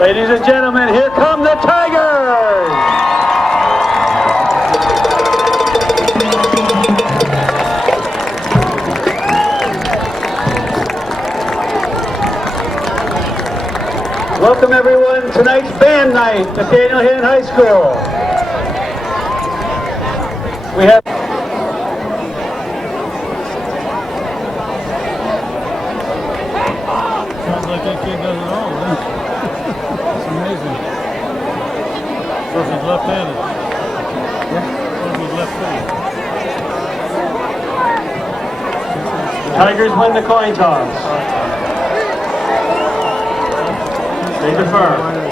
Ladies and gentlemen, here come the Tigers! Welcome everyone, tonight's band night at Daniel Hand High School. We have sounds like that kid does it all, huh? It's amazing. Of course he's left-handed. Yeah. Of course he's left-handed. Tigers win the coin toss. They defer.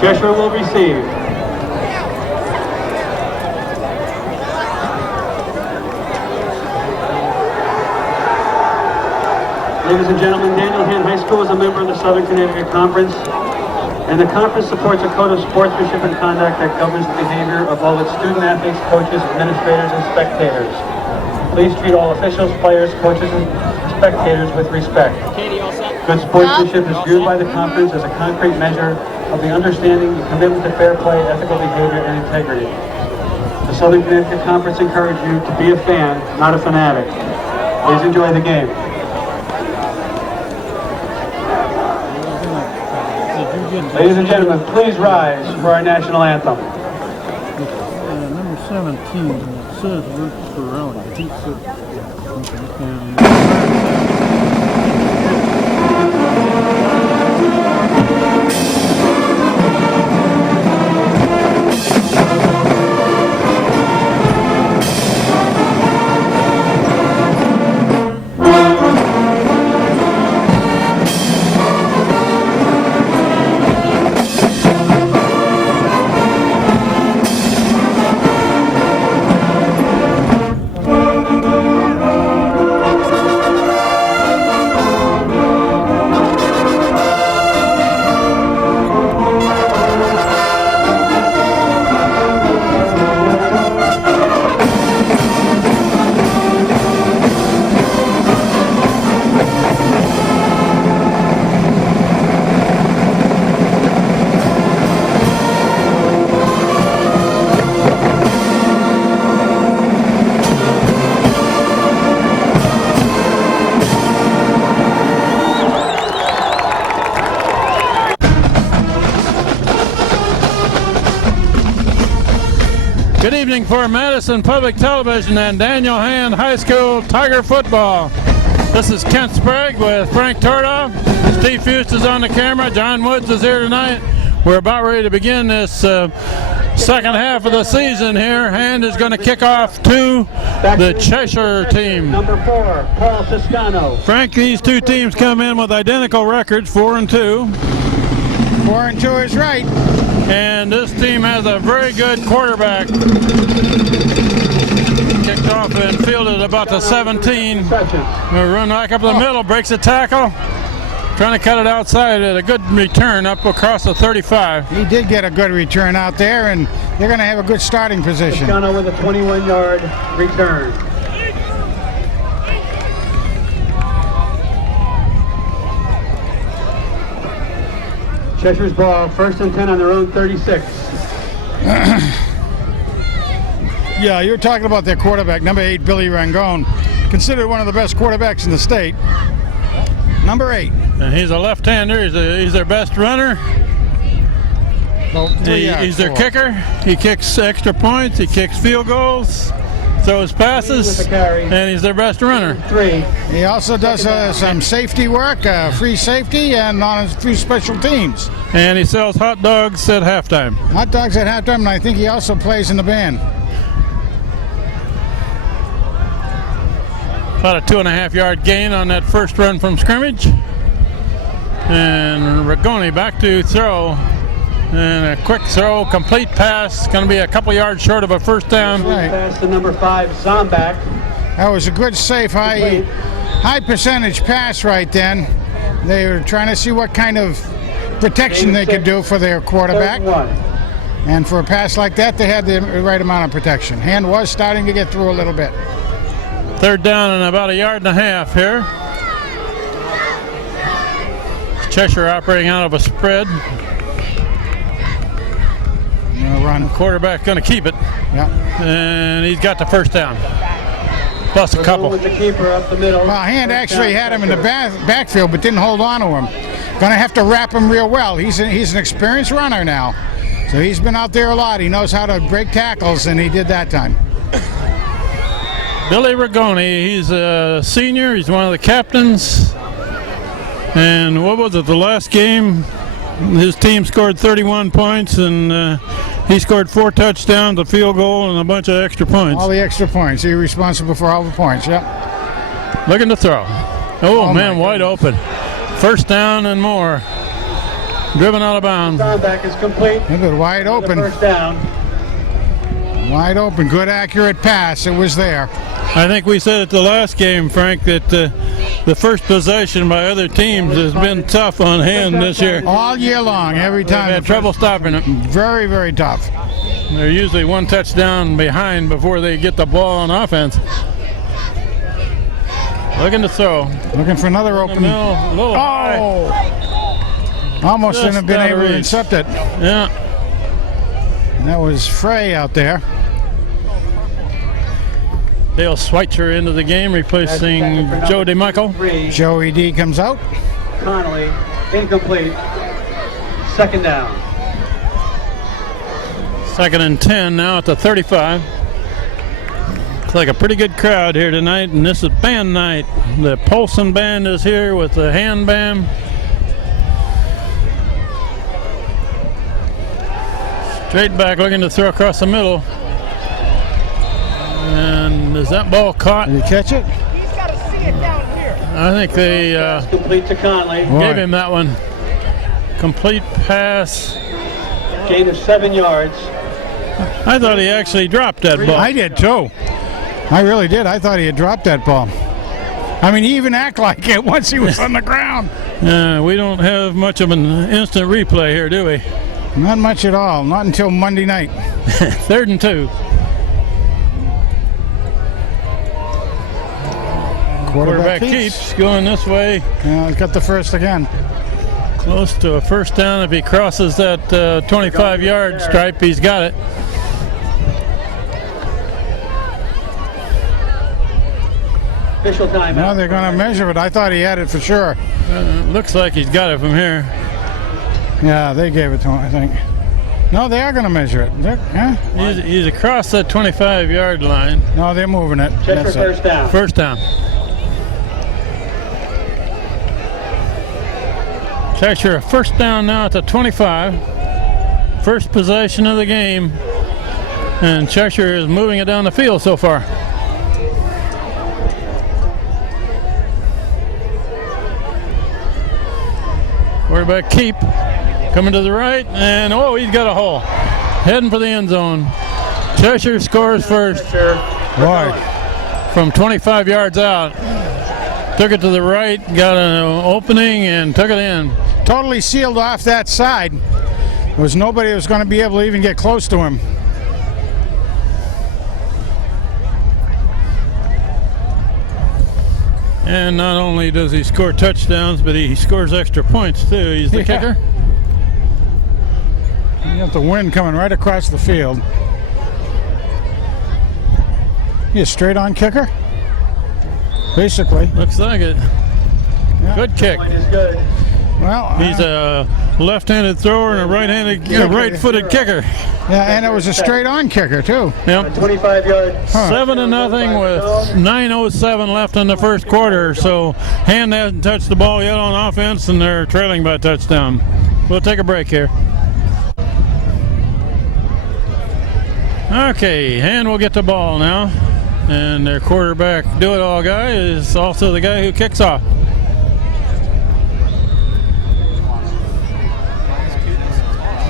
Cheshire will receive. Ladies and gentlemen, Daniel Hand High School is a member of the Southern Connecticut Conference, and the conference supports a code of sportsmanship and conduct that governs the behavior of all its student athletes, coaches, administrators, and spectators. Please treat all officials, players, coaches, and spectators with respect. Good sportsmanship is viewed by the conference as a concrete measure of the understanding and commitment to fair play, ethical behavior, and integrity. The Southern Connecticut Conference encourages you to be a fan, not a fanatic. Please enjoy the game. Ladies and gentlemen, please rise for our national anthem. Number 17, it says Roots for Rally. I think so. Good evening for Madison Public Television and Daniel Hand High School Tiger Football. This is Kent Sprague with Frank Tordoff. Steve Fust is on the camera. John Woods is here tonight. We're about ready to begin this second half of the season here. Hand is going to kick off to the Cheshire team. Number 4, Paul Toscano. Frank, these two teams come in with identical records, 4-2. 4-2 is right. And this team has a very good quarterback. Kicked off and fielded about the 17. We'll run back up the middle, breaks the tackle. Trying to cut it outside at a good return up across the 35. He did get a good return out there, and they're going to have a good starting position. Toscano with a 21-yard return. Cheshire's ball, 1st and 10 on their own 36. Yeah, you're talking about their quarterback, number 8, Billy Rangone, considered one of the best quarterbacks in the state. Number 8. And he's a left-hander. He's their best runner. He's their kicker. He kicks extra points. He kicks field goals. Throws passes, and he's their best runner. 3. He also does some safety work, free safety, and on a few special teams. And he sells hot dogs at halftime. Hot dogs at halftime, and I think he also plays in the band. About a 2.5-yard gain on that first run from scrimmage. And Ragoni back to throw. And a quick throw, complete pass. Going to be a couple yards short of a first down. Pass to number 5, Zombak. That was a good, safe, high percentage pass right then. They were trying to see what kind of protection they could do for their quarterback. 31. And for a pass like that, they had the right amount of protection. Hand was starting to get through a little bit. Third down and about 1.5 yards here. Cheshire operating out of a spread. Run. Quarterback going to keep it. Yeah. And he's got the first down. Plus a couple. With the keeper up the middle. Well, Hand actually had him in the backfield, but didn't hold on to him. Going to have to wrap him real well. He's an experienced runner now. So he's been out there a lot. He knows how to break tackles, and he did that time. Billy Rigoni, he's a senior. He's one of the captains. And what was it, the last game? His team scored 31 points, and he scored 4 touchdowns, a field goal, and a bunch of extra points. All the extra points. He's responsible for all the points, yeah. Looking to throw. Oh man, wide open. First down and more. Driven out of bounds. Back is complete. Look at wide open. First down. Wide open. Good, accurate pass. It was there. I think we said at the last game, Frank, that the first possession by other teams has been tough on Hand this year. All year long, every time. They've had trouble stopping it. Very, very tough. They're usually 1 touchdown behind before they get the ball on offense. Looking to throw. Looking for another open. A little high. Almost Just didn't have been out of able to reach. intercept it. Yeah. And that was Frey out there. Dale Schweitzer into the game, replacing Joe DeMichael. 3. Joey D comes out. Connolly, incomplete. Second down. 2nd and 10 now at the 35. Looks like a pretty good crowd here tonight, and this is band night. The Polson Band is here with the Hand Band. Straight back, looking to throw across the middle. And is that ball caught? Did you catch it? He's got to see it down here. I think they Complete to Connolly. gave him that one. Complete pass. Gain of 7 yards. I thought he actually dropped that ball. I did too. I really did. I thought he had dropped that ball. I mean, he even acted like it once he was on the ground. We don't have much of an instant replay here, do we? Not much at all. Not until Monday night. 3rd and 2. Quarterback keeps going this way. Yeah, he's got the first again. Close to a first down. If he crosses that 25-yard stripe, he's got it. Official timeout. Now they're going to measure it. I thought he had it for sure. Looks like he's got it from here. Yeah, they gave it to him, I think. No, they are going to measure it. Yeah? He's across that 25-yard line. No, they're moving it. Check for That's first it. down. First down. Cheshire, a first down now at the 25. First possession of the game. And Cheshire is moving it down the field so far. Quarterback keep. Coming to the right, and he's got a hole. Heading for the end zone. Cheshire scores first. Boy. From 25 yards out. Took it to the right, got an opening, and took it in. Totally sealed off that side. There was nobody that was going to be able to even get close to him. And not only does he score touchdowns, but he scores extra points too. He's the kicker. You got the wind coming right across the field. He's a straight-on kicker, basically. Looks like it. Yeah. Good kick. Point is good. Well, He's a left-handed thrower and a right-footed kicker. yeah, and it was a straight-on kicker too. Yep. 25-yard. 7-0 with 9:07 left in the first quarter. So Hand hasn't touched the ball yet on offense, and they're trailing by a touchdown. We'll take a break here. Okay, Hand will get the ball now, and their quarterback do-it-all guy is also the guy who kicks off.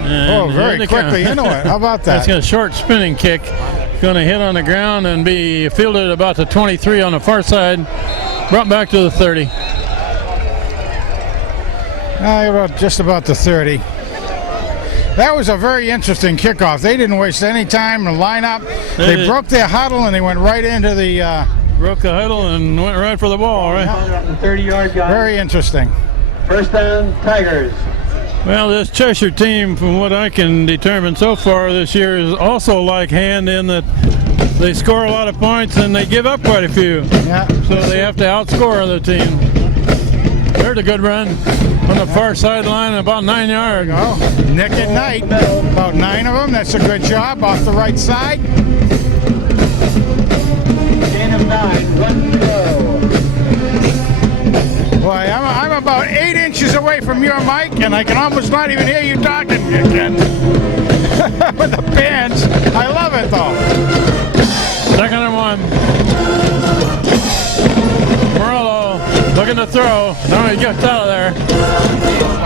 And Very quickly into it. How about that? That's a short spinning kick. Going to hit on the ground and be fielded about the 23 on the far side. Brought back to the 30. Just about the 30. That was a very interesting kickoff. They didn't waste any time in the lineup. They broke their huddle and they went right into the... Broke the huddle and went right for the ball, right? The 30-yard guy. Very interesting. First down, Tigers. Well, this Cheshire team, from what I can determine so far this year, is also like Hand in that they score a lot of points and they give up quite a few. Yeah. So they have to outscore other team. There's a good run on the far sideline, about 9 yards. Oh, neck at night. About 9 of them. That's a good job off the right side. Gain of 9, 1 to go. Boy, I'm about 8 inches away from your mic, and I can almost not even hear you talking again. With the bands. I love it, though. 2nd and 1. Morello looking to throw. No, he gets out of there.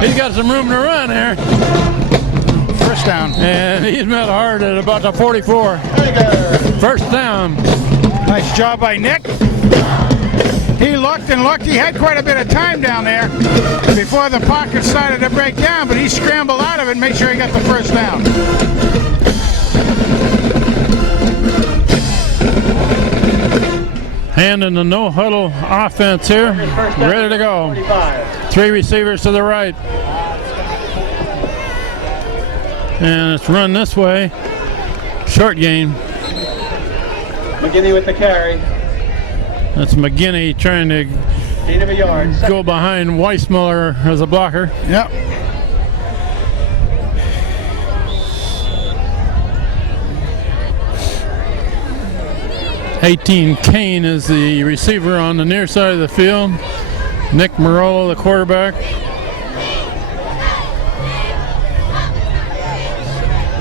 He's got some room to run there. First down. And he's met hard at about the 44. First down. Nice job by Nick. He looked and looked. He had quite a bit of time down there before the pocket started to break down, but he scrambled out of it and made sure he got the first down. Hand in the no-huddle offense here. Ready to go. 3 receivers to the right. And it's run this way. Short gain. McGinney with the carry. That's McGinney trying to Gain of a yard. go behind Weissmuller as a blocker. Yep. Kane is the receiver on the near side of the field. Nick Morello, the quarterback.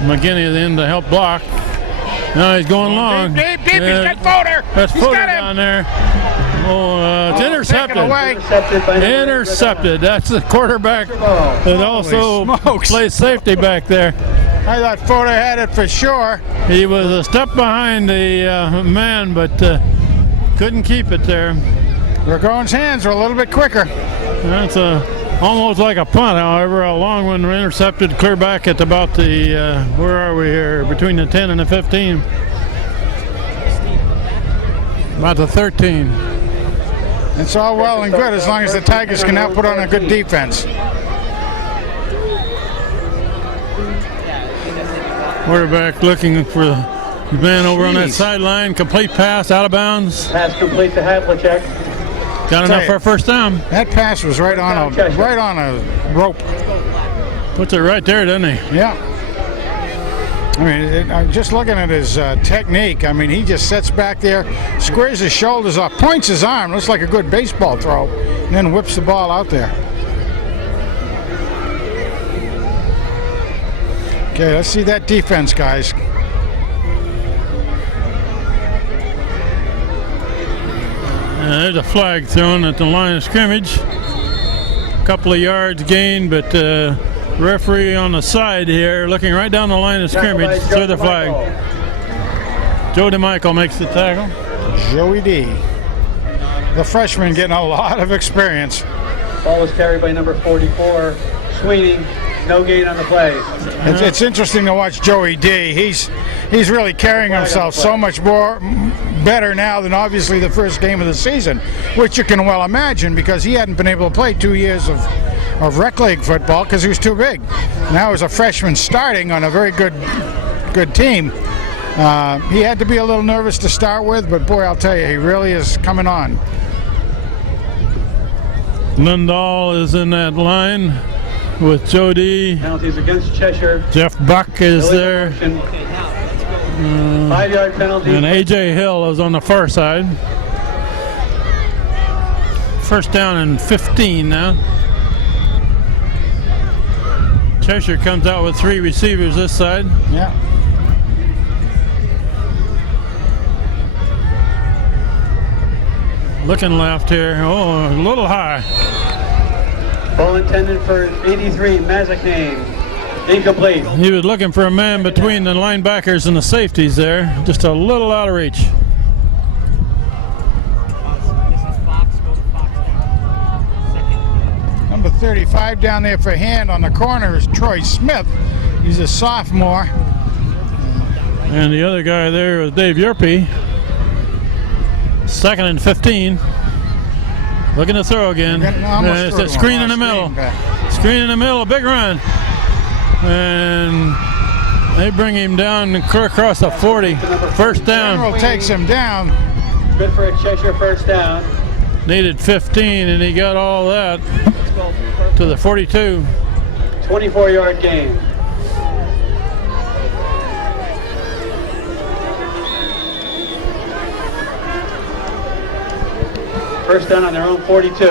McGinney then to help block. Now he's going long. Deep, he's got Fodor. That's He's Fodor got him. down there. It's intercepted. Taken away. Intercepted. That's the quarterback that also smokes. plays safety back there. I thought Fodor had it for sure. He was a step behind the man, but couldn't keep it there. Ragone's hands are a little bit quicker. That's almost like a punt, however. A long one intercepted clear back at about the, where are we here? Between the 10 and the 15. About the 13. It's all well and good as long as the Tigers can now put on a good defense. Quarterback looking for the man over on that sideline. Complete pass, out of bounds. Pass complete to Havlicek. Got enough for a first down. That pass was right on a rope. Puts it right there, doesn't he? Yeah. I mean, I'm just looking at his technique. I mean, he just sits back there, squares his shoulders up, points his arm, looks like a good baseball throw, and then whips the ball out there. Okay, let's see that defense, guys. There's a flag thrown at the line of scrimmage. A couple of yards gained, but referee on the side here, looking right down the line of scrimmage, through the flag. Joe DeMichael makes the tackle. Joey D. The freshman getting a lot of experience. Ball was carried by number 44, Sweeney. No gain on the play. It's interesting to watch Joey D. He's really carrying himself so much more better now than obviously the first game of the season, which you can well imagine because he hadn't been able to play 2 years of rec league football because he was too big. Now as a freshman starting on a very good team, he had to be a little nervous to start with, but boy, I'll tell you, he really is coming on. Lindahl is in that line with Jody. Penalties against Cheshire. Jeff Buck is there. 5-yard penalty. And A.J. Hill is on the far side. First down and 15 now. Cheshire comes out with 3 receivers this side. Yeah. Looking left here. Oh, a little high. Ball intended for 83, Mazzacane. Incomplete. He was looking for a man between the linebackers and the safeties there. Just a little out of reach. Number 35 down there for hand. On the corner is Troy Smith. He's a sophomore. And the other guy there is Dave Yerpe. 2nd and 15. Looking to throw again. And it's a screen in the middle. Screen in the middle, a big run. And they bring him down across the 40. First down. General takes him down. Good for a Cheshire first down. Needed 15, and he got all that to the 42. 24-yard gain. First down on their own 42.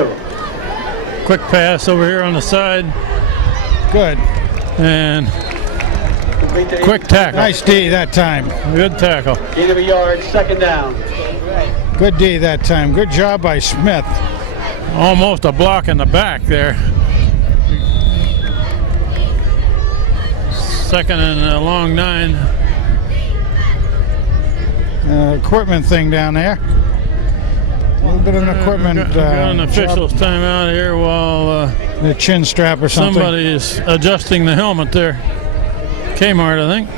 Quick pass over here on the side. Good. And quick tackle. Nice D that time. Good tackle. Gain of a yard, second down. Good D that time. Good job by Smith. Almost a block in the back there. 2nd and a long 9. Equipment thing down there. A little bit of an equipment. Got an official's time out here while the chin strap or something. somebody is adjusting the helmet there. Kmart, I think.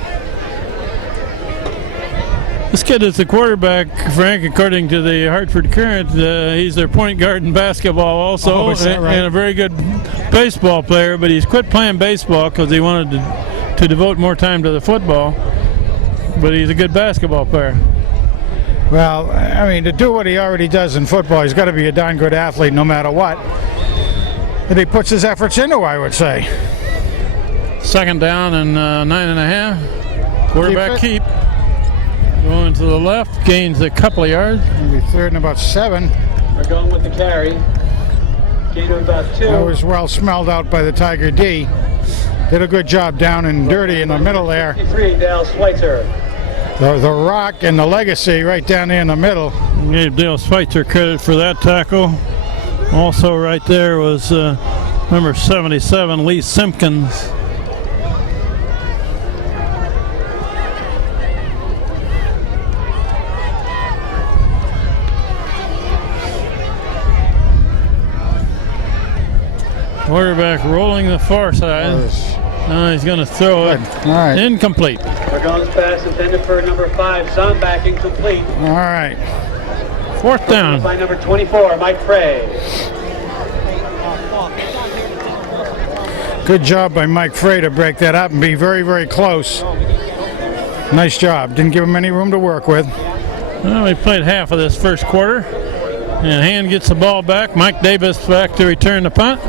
This kid is the quarterback, Frank, according to the Hartford Courant. He's their point guard in basketball also, is that right? and a very good baseball player, but he's quit playing baseball because he wanted to devote more time to the football. But he's a good basketball player. Well, I mean, to do what he already does in football, he's got to be a darn good athlete no matter what. And he puts his efforts into, I would say. 2nd down and 9.5. Quarterback keep. Going to the left, gains a couple of yards. Maybe 3rd and about 7. They're going with the carry. Gain of about 2. That was well smelled out by the Tiger D. Did a good job down and dirty in the middle there. 53, Dale Schweitzer. The rock and the legacy right down there in the middle. Gave Dale Schweitzer credit for that tackle. Also right there was number 77, Lee Simpkins. Quarterback rolling the far side. Now he's going to throw it. All right. Incomplete. Dragones pass intended for number 5, Zonback, incomplete. All right. 4th down. By number 24, Mike Frey. Good job by Mike Frey to break that up and be very, very close. Nice job. Didn't give him any room to work with. Well, we played half of this first quarter. And Hand gets the ball back. Mike Davis back to return the punt.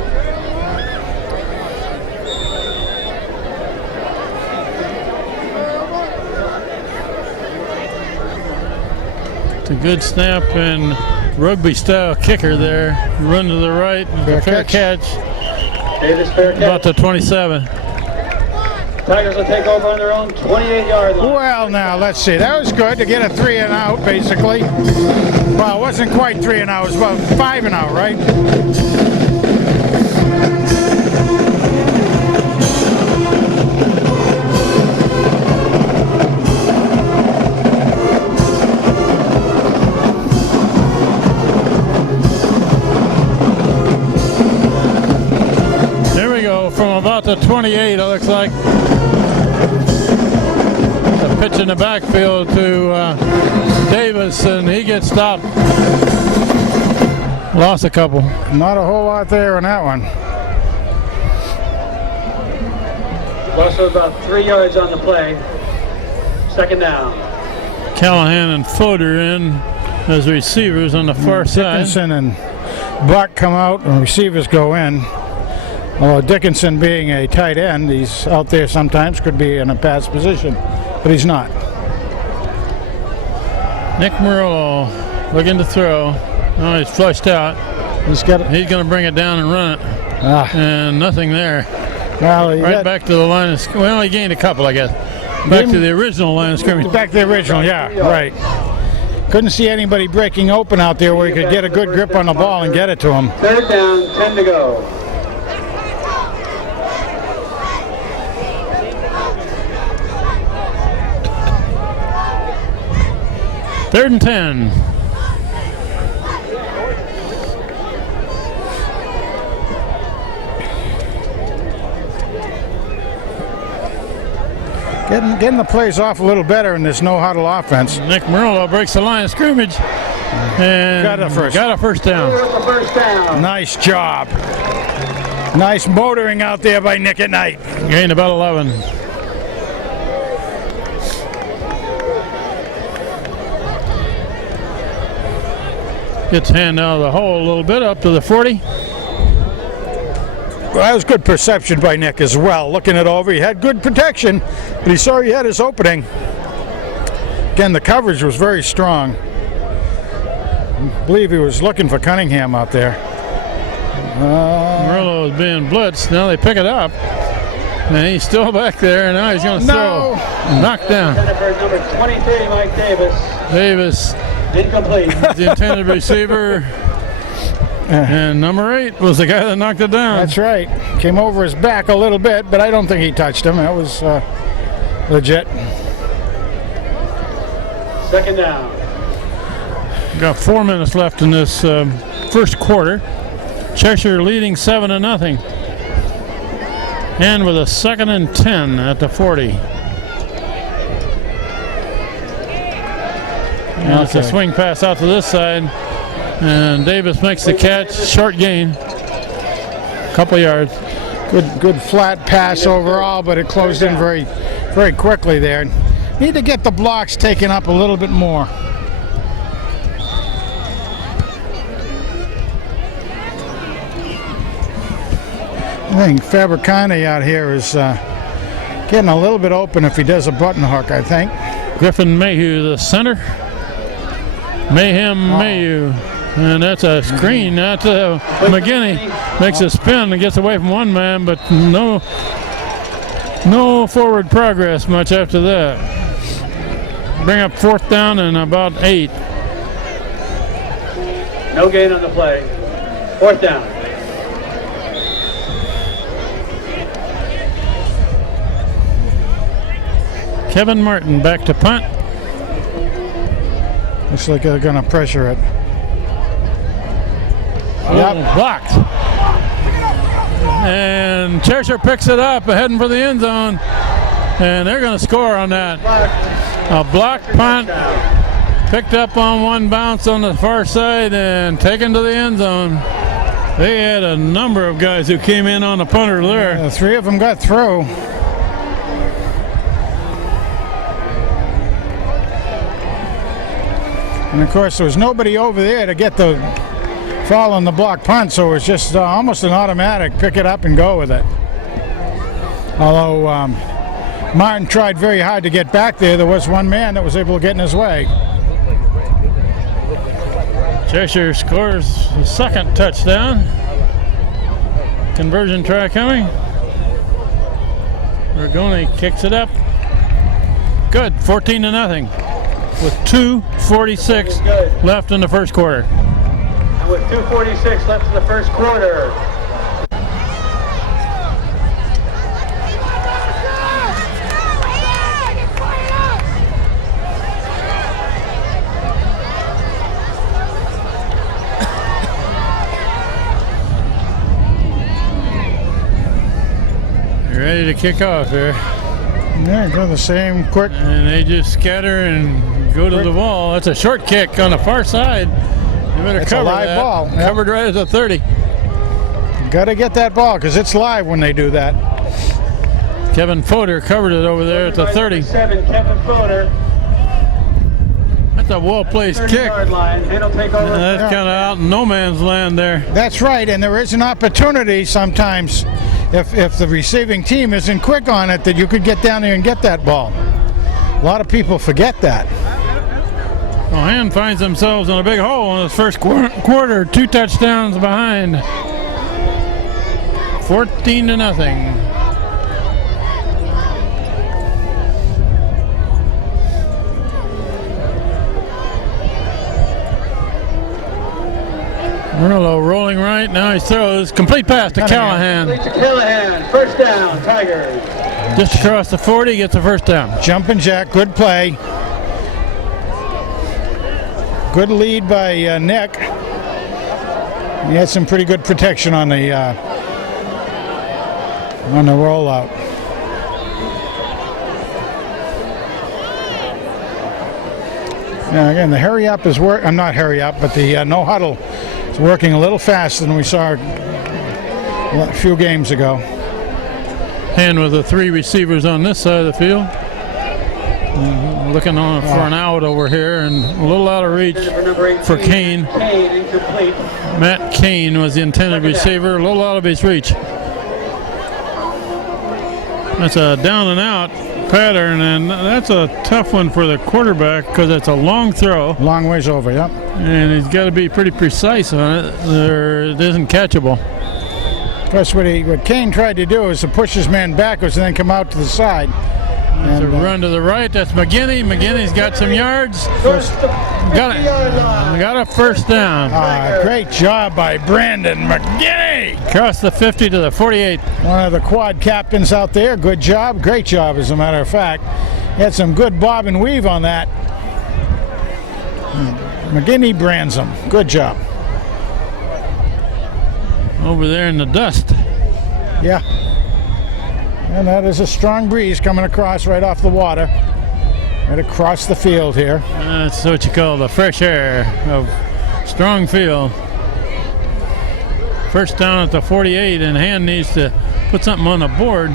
It's a good snap and rugby-style kicker there. Run to the right. Fair catch. Davis, fair catch. About the 27. Tigers will take over on their own 28-yard line. Well, now, let's see. That was good to get a 3 and out, basically. Well, it wasn't quite 3 and out. It was about 5 and out, right? From about the 28, it looks like. The pitch in the backfield to Davis, and he gets stopped. Lost a couple. Not a whole lot there on that one. Lost about 3 yards on the play. 2nd down. Callahan and Fodor in as receivers on the far side. Dickinson and Buck come out, and receivers go in. Although Dickinson being a tight end, he's out there sometimes, could be in a pass position, but he's not. Nick Murillo looking to throw. Oh, he's flushed out. He's going to bring it down and run it. And nothing there. Well, right back to the line of well, he gained a couple, I guess. Back to the original line of scrimmage. Back to the original, yeah, right. Couldn't see anybody breaking open out there where he could get a good grip on the ball and get it to him. 3rd down, 10 to go. Third and 10. Getting the plays off a little better in this no-huddle offense. Nick Murillo breaks the line of scrimmage and got a first down. Nice job. Nice motoring out there by Nick at night. Gained about 11. Gets hand out of the hole a little bit up to the 40. Well, that was good perception by Nick as well. Looking it over, he had good protection, but he saw he had his opening. Again, the coverage was very strong. I believe he was looking for Cunningham out there. Murillo is being blitzed. Now they pick it up. And he's still back there. And now he's going to throw. Knocked down. Number 23, Mike Davis. Davis. Incomplete. The intended receiver. And number 8 was the guy that knocked it down. That's right. Came over his back a little bit, but I don't think he touched him. That was legit. Second down. Got 4 minutes left in this first quarter. Cheshire leading 7-0. And with a 2nd and 10 at the 40. And it's a swing pass out to this side. And Davis makes the catch. Short gain. Couple yards. Good flat pass overall, but it closed in very, very quickly there. Need to get the blocks taken up a little bit more. I think Fabricani out here is getting a little bit open if he does a button hook, I think. Griffin Mayhew, the center. Mayhew. And that's a screen. That's McGinney. Makes a spin and gets away from one man, but no forward progress much after that. Bring up 4th down and about 8. No gain on the play. 4th down. Kevin Martin back to punt. Looks like they're going to pressure it. Yep. Blocked. And Cheshire picks it up, heading for the end zone. And they're going to score on that. A block punt. Picked up on one bounce on the far side and taken to the end zone. They had a number of guys who came in on the punter there. Yeah, 3 of them got through. And of course, there was nobody over there to get the fall on the block punt, so it was just almost an automatic pick it up and go with it. Although Martin tried very hard to get back there, there was one man that was able to get in his way. Cheshire scores the 2nd touchdown. Conversion try coming. Rigoni kicks it up. Good, 14-0. With 2:46 left in the first quarter. And with 2:46 left in the first quarter. Ready to kick off here. Yeah, go the same quick. And they just scatter and go to the ball. That's a short kick on the far side. You better It's cover a live that. ball. Yep. Covered right at the 30. Got to get that ball because it's live when they do that. Kevin Fodor covered it over there at the 30. Kevin Fodor. That's a well-placed kick. It'll take over. That's kind of out in no man's land there. That's right, and there is an opportunity sometimes if the receiving team isn't quick on it that you could get down there and get that ball. A lot of people forget that. Well, Hand finds themselves in a big hole in this first quarter. 2 touchdowns behind. 14-0. Murillo rolling right. Now he throws. Complete pass to Callahan. To Callahan. First down, Tigers. Just across the 40, gets a first down. Jumping jack, good play. Good lead by Nick. He had some pretty good protection on the rollout. Now again, the hurry up is I'm not hurry up, but the no huddle is working a little faster than we saw a few games ago. And with the 3 receivers on this side of the field. Looking on for an out over here and a little out of reach for Kane. Matt Kane was the intended receiver, a little out of his reach. That's a down and out pattern, and that's a tough one for the quarterback because it's a long throw. Long ways over, yep. And he's got to be pretty precise on it, or it isn't catchable. Of course, what Kane tried to do is to push his man backwards and then come out to the side. It's a run to the right. That's McGinney. McGinney's got some yards. Got a first down. Great job by Brandon McGinney. Across the 50 to the 48. One of the quad captains out there. Good job. Great job, as a matter of fact. He had some good bob and weave on that. McGinney brands him. Good job. Over there in the dust. Yeah. And that is a strong breeze coming across right off the water. Right across the field here. That's what you call the fresh air of strong field. First down at the 48, and Hand needs to put something on the board.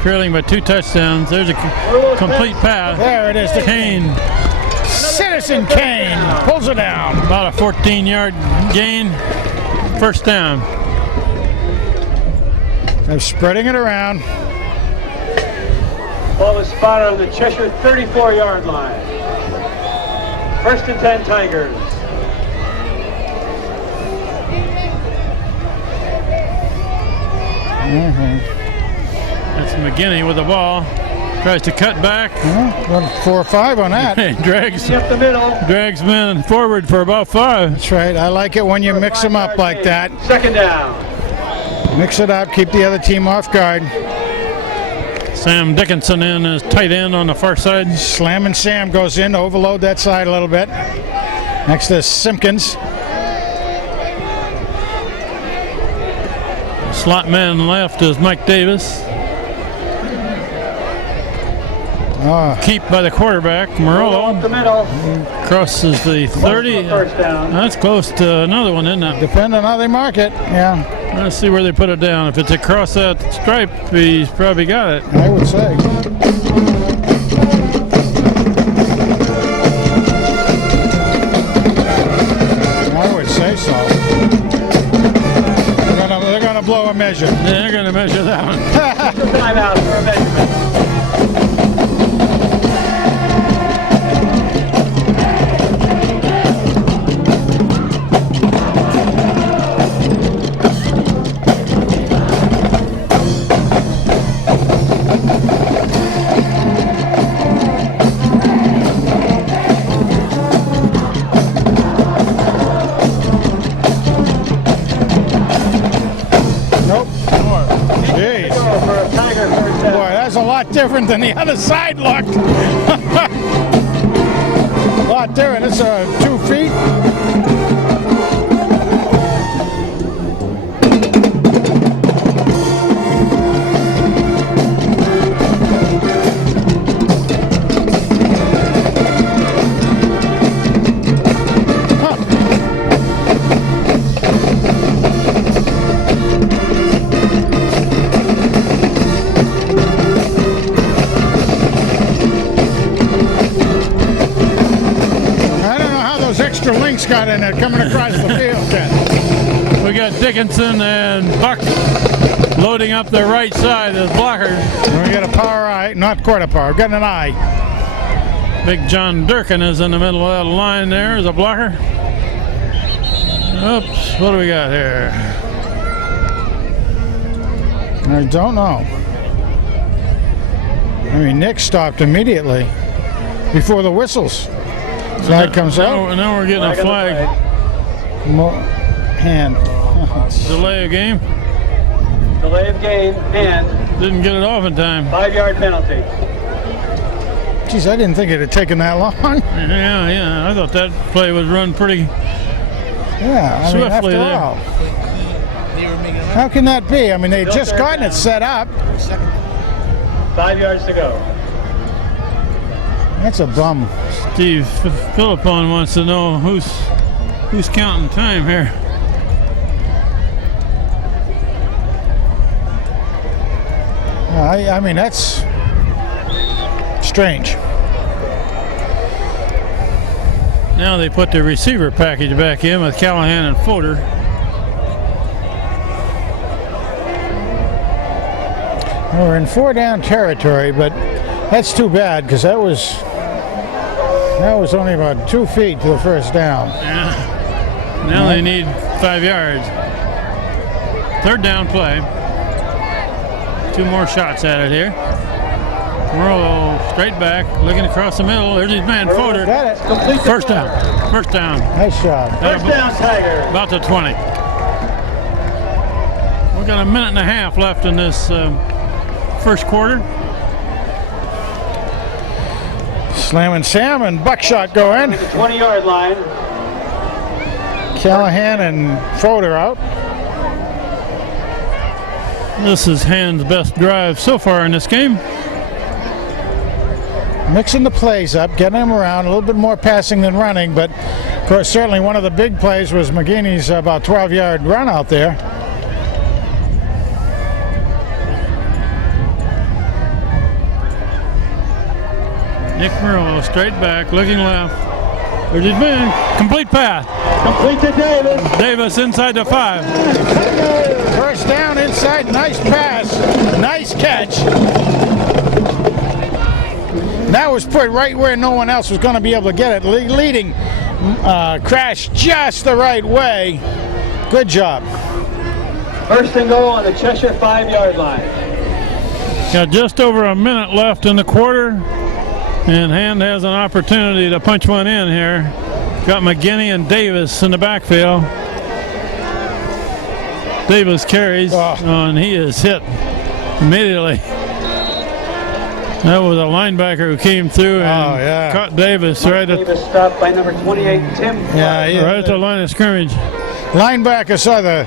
Trailing by 2 touchdowns. There's a complete pass. There it is. Kane. Citizen Kane pulls it down. About a 14-yard gain. First down. They're spreading it around. Ball is spotted on the Cheshire 34-yard line. First and 10 Tigers. That's McGinney with the ball. Tries to cut back. 4 or 5 on that. Drags Up the middle. men forward for about 5. That's right. I like it when you mix them up like that. Second down. Mix it up. Keep the other team off guard. Sam Dickinson in as tight end on the far side. Slam and Sam goes in to overload that side a little bit. Next to Simpkins. Slot man left is Mike Davis. Keep by the quarterback, Morello. Up the middle. Crosses the 30. First down. That's close to another one, isn't it? Depending on how they mark it. Yeah, Let's see where they put it down. If it's across that stripe, he's probably got it. I would say. I would say so. They're gonna blow a measure. Yeah, they're going to measure that one. Timeout for a measurement. Different than the other side looked. A lot different. It's 2 feet. Links got in there coming across the field, Ken. We got Dickinson and Buck loading up the right side as blockers. And we got a power eye, not quite a power, we've got an eye. Big John Durkin is in the middle of that line there as a blocker. Oops, what do we got here? I don't know. I mean, Nick stopped immediately before the whistles. Flag comes out. Now we're getting a flag. Hand. Delay of game. Delay of game. Hand. Didn't get it off in time. 5-yard penalty. Geez, I didn't think it had taken that long. Yeah. I thought that play was run pretty swiftly after there. all. How can that be? I mean, they'd just gotten it set up. 5 yards to go. That's a bum. Steve Philippon wants to know who's counting time here. I mean, that's strange. Now they put the receiver package back in with Callahan and Fodor. We're in 4-down territory, but that's too bad because that was only about 2 feet to the first down. Yeah. Now they need 5 yards. 3rd down play. 2 more shots at it here. Morello straight back, looking across the middle. There's his man, Fodor. First down. Nice shot. First down, Tigers. About the 20. We've got a minute and a half left in this first quarter. Slam and Sam and buckshot going. The 20-yard line. Callahan and Fodor out. This is Hand's best drive so far in this game. Mixing the plays up, getting them around, a little bit more passing than running, but of course certainly one of the big plays was McGinney's about 12-yard run out there. Nick Morello straight back, looking left. There's his man. Complete pass. Complete to Davis. Davis inside the 5. First down inside, nice pass, nice catch. That was put right where no one else was going to be able to get it. Leading crash just the right way. Good job. First and goal on the Cheshire 5-yard line. Got just over a minute left in the quarter, and Hand has an opportunity to punch one in here. Got McGinney and Davis in the backfield. Davis carries, and he is hit immediately. That was a linebacker who came through and caught Davis right at. Davis stopped by number 28, Tim. Right at the line of scrimmage. Linebacker saw the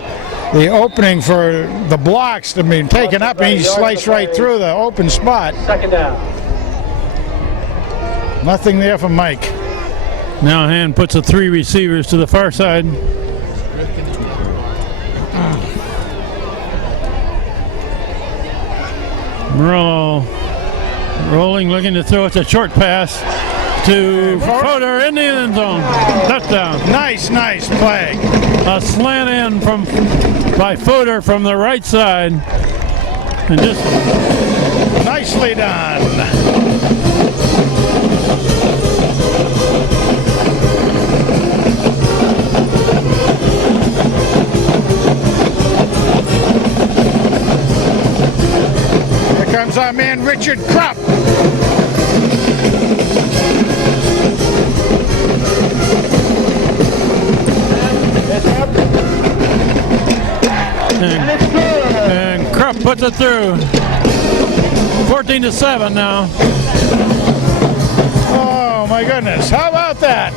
opening for the blocks to be taken up, and he sliced right through the open spot. Second down. Nothing there for Mike. Now Hand puts the 3 receivers to the far side. Morello rolling, looking to throw. It's a short pass to Fodor in the end zone. Touchdown. Nice play. A slant in by Fodor from the right side. And just nicely done. Here comes our man Richard Krupp. And Krupp puts it through. 14-7 now. Oh my goodness, how about that?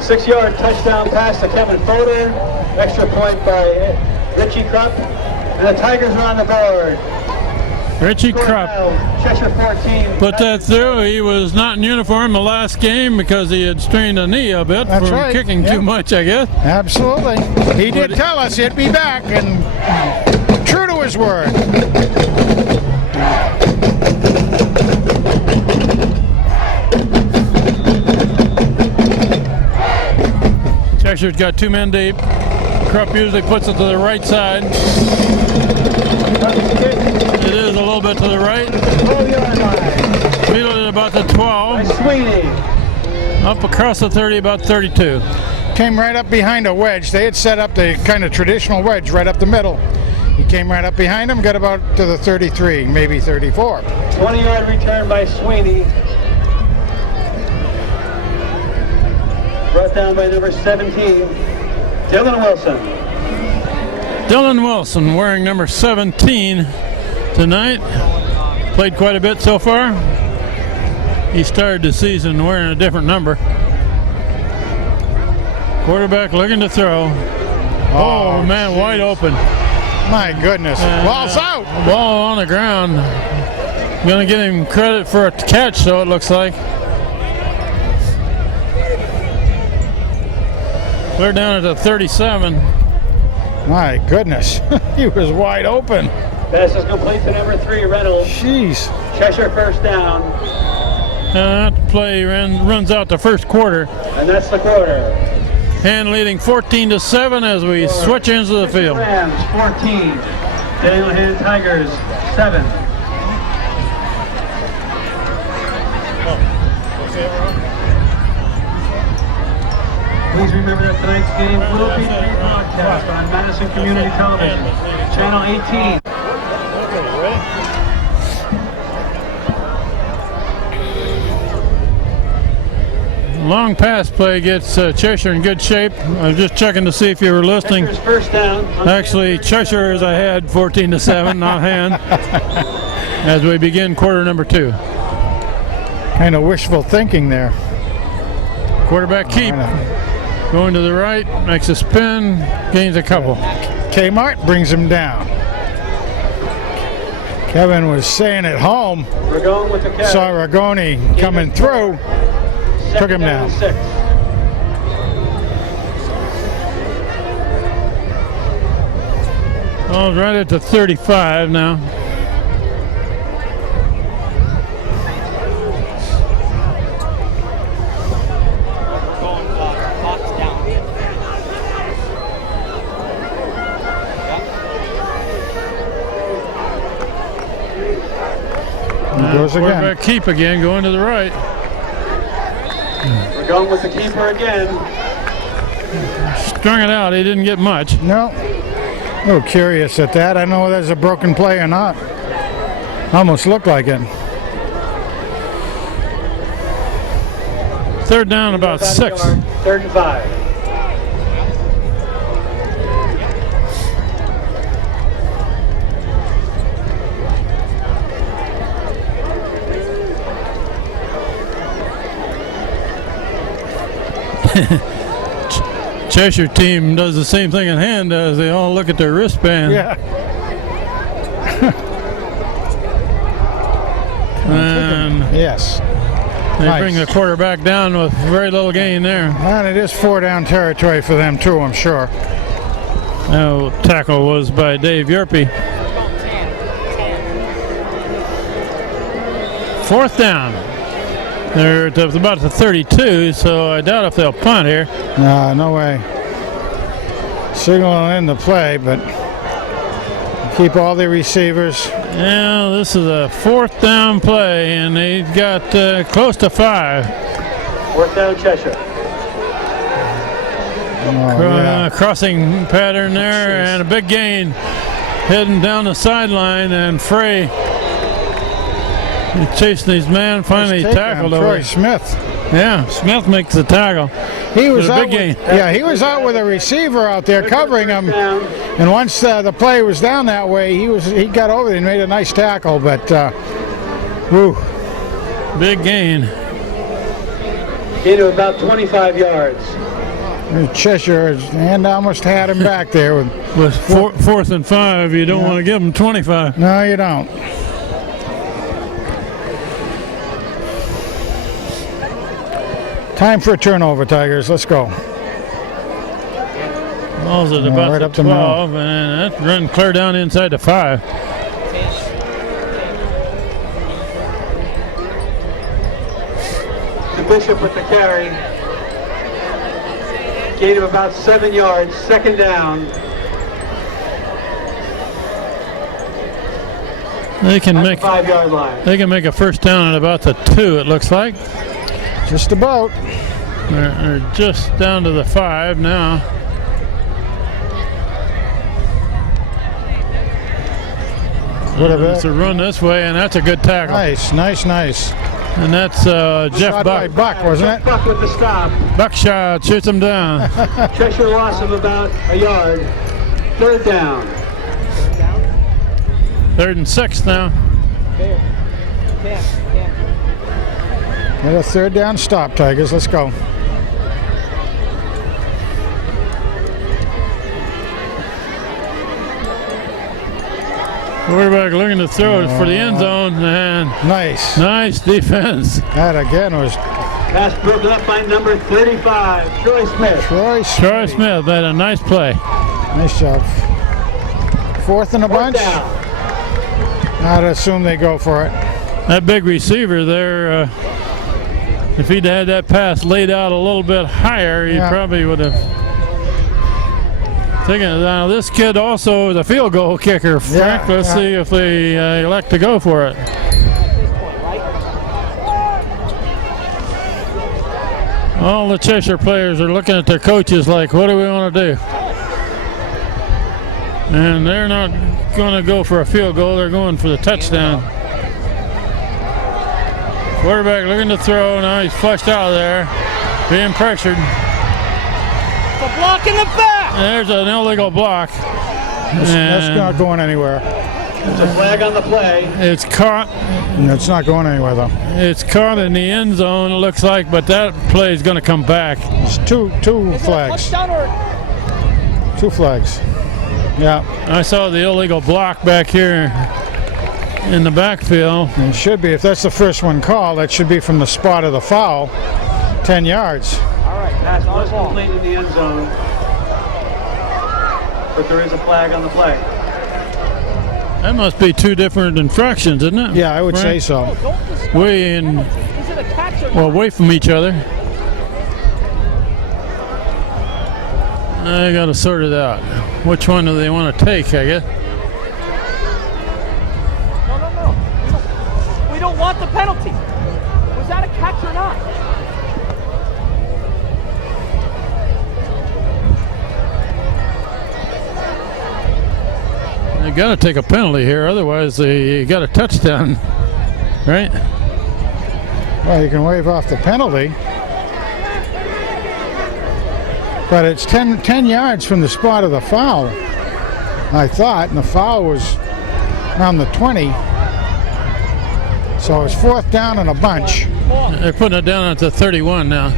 6-yard touchdown pass to Kevin Fodor. Extra point by Richie Krupp. And the Tigers are on the board. Richie Krupp Cheshire 14. put that through. He was not in uniform the last game because he had strained a knee a bit from kicking too much, I guess. Absolutely. He did tell us he'd be back, and true to his word. Cheshire's got 2 men deep. Krupp usually puts it to the right side. It is a little bit to the right. 12-yard line. Fielded at about the 12. Sweeney. Up across the 30, about 32. Came right up behind a wedge. They had set up the kind of traditional wedge right up the middle. He came right up behind him, got about to the 33, maybe 34. 20-yard return by Sweeney. Brought down by number 17, Dylan Wilson. Dylan Wilson wearing number 17 tonight. played quite a bit so far. He started the season wearing a different number. Quarterback looking to throw. Oh man, geez. wide open. My goodness. Ball's out. Ball on the ground. Gonna give him credit for a catch, so it looks like. Clear down at the 37. My goodness. He was wide open. Pass is complete to number 3, Reynolds. Jeez. Cheshire first down. That play runs out the first quarter. And that's the quarter. And leading 14-7 as we switch into the field. Rams 14. Daniel Hand Tigers 7. Please remember that tonight's game will be rebroadcast on Madison Community Television, Channel 18. Long pass play gets Cheshire in good shape. I was just checking to see if you were listening. Cheshire's first down. Actually, Cheshire is ahead 14-7, not Hand, as we begin quarter number 2. Kind of wishful thinking there. Quarterback keep. Going to the right, makes a spin, gains a couple. Kmart brings him down. Kevin was saying at home, We're going with the catch. saw Ragoni coming through, took him down. 6. Well, right at the 35 now. Goes again. Quarterback keep again, going to the right. We're going with the keeper again. Strung it out, he didn't get much. No. A little curious at that. I don't know whether that's a broken play or not. Almost looked like it. Third down, about 6. 3rd and 5. Cheshire team does the same thing in Hand does. They all look at their wristband. Yeah. And Yes. they Nice. bring the quarterback down with very little gain there. And it is 4-down territory for them too, I'm sure. Now, tackle was by Dave Yerpe. 4th down. They're at about the 32, so I doubt if they'll punt here. No way. Signaling in the play, but keep all the receivers. Yeah, this is a 4th down play, and they got close to 5. 4th down, Cheshire. Crossing pattern there, and a big gain heading down the sideline, and Frey chasing his man, finally tackled Troy away. Smith. Yeah, Smith makes the tackle. He was a out big gain. he was out with a receiver out there covering him. And once the play was down that way, he got over there and made a nice tackle. But whew. Big gain. Gain of about 25 yards. Cheshire and almost had him back there. With 4th and 5, you don't want to give him 25. No, you don't. Time for a turnover, Tigers. Let's go. Ball's at about right the up the middle. 12, and that run clear down inside the 5. The Bishop with the carry. Gain of about 7 yards. 2nd down. They can At the make 5-yard line. they can make a 1st down at about the 2. It looks like Just about. they're just down to the 5 now. It's a run this way, and that's a good tackle. Nice. And that's Jeff Shot by Buck. Buck, wasn't it? Buck with the stop. Buckshot shoots him down. Cheshire loss of about a yard. 3rd down. 3rd and 6 now. Get a third down stop, Tigers. Let's go. Quarterback looking to throw it for the end zone, and nice defense. That again was Pass broken up by number 35, Troy Smith. Troy Smith had a nice play. Nice job. Fourth in a bunch. Down. I'd assume they go for it. That big receiver there, if he'd had that pass laid out a little bit higher, he probably would have taken it. Now, this kid also is a field goal kicker, Frank. Let's see if they elect to go for it. All the Cheshire players are looking at their coaches like, what do we want to do? And they're not going to go for a field goal. They're going for the touchdown. Quarterback looking to throw. Now he's flushed out of there, being pressured. The block in the back. There's an illegal block. That's not going anywhere. It's a flag on the play. It's caught. No, it's not going anywhere, though. It's caught in the end zone, it looks like, but that play is going to come back. It's two flags. Two flags. Yeah. I saw the illegal block back here in the backfield. It should be. If that's the first one called, that should be from the spot of the foul, 10 yards. All right, pass was complete in the end zone, but there is a flag on the play. That must be two different infractions, isn't it? Yeah, I would say so. Away from each other. I got to sort it out. Which one do they want to take, I guess? No. We don't want the penalty. Was that a catch or not? They got to take a penalty here, otherwise they got a touchdown, right? Well, you can waive off the penalty, but it's 10 yards from the spot of the foul, I thought, and the foul was around the 20. So it's fourth down and a bunch. They're putting it down at the 31 now.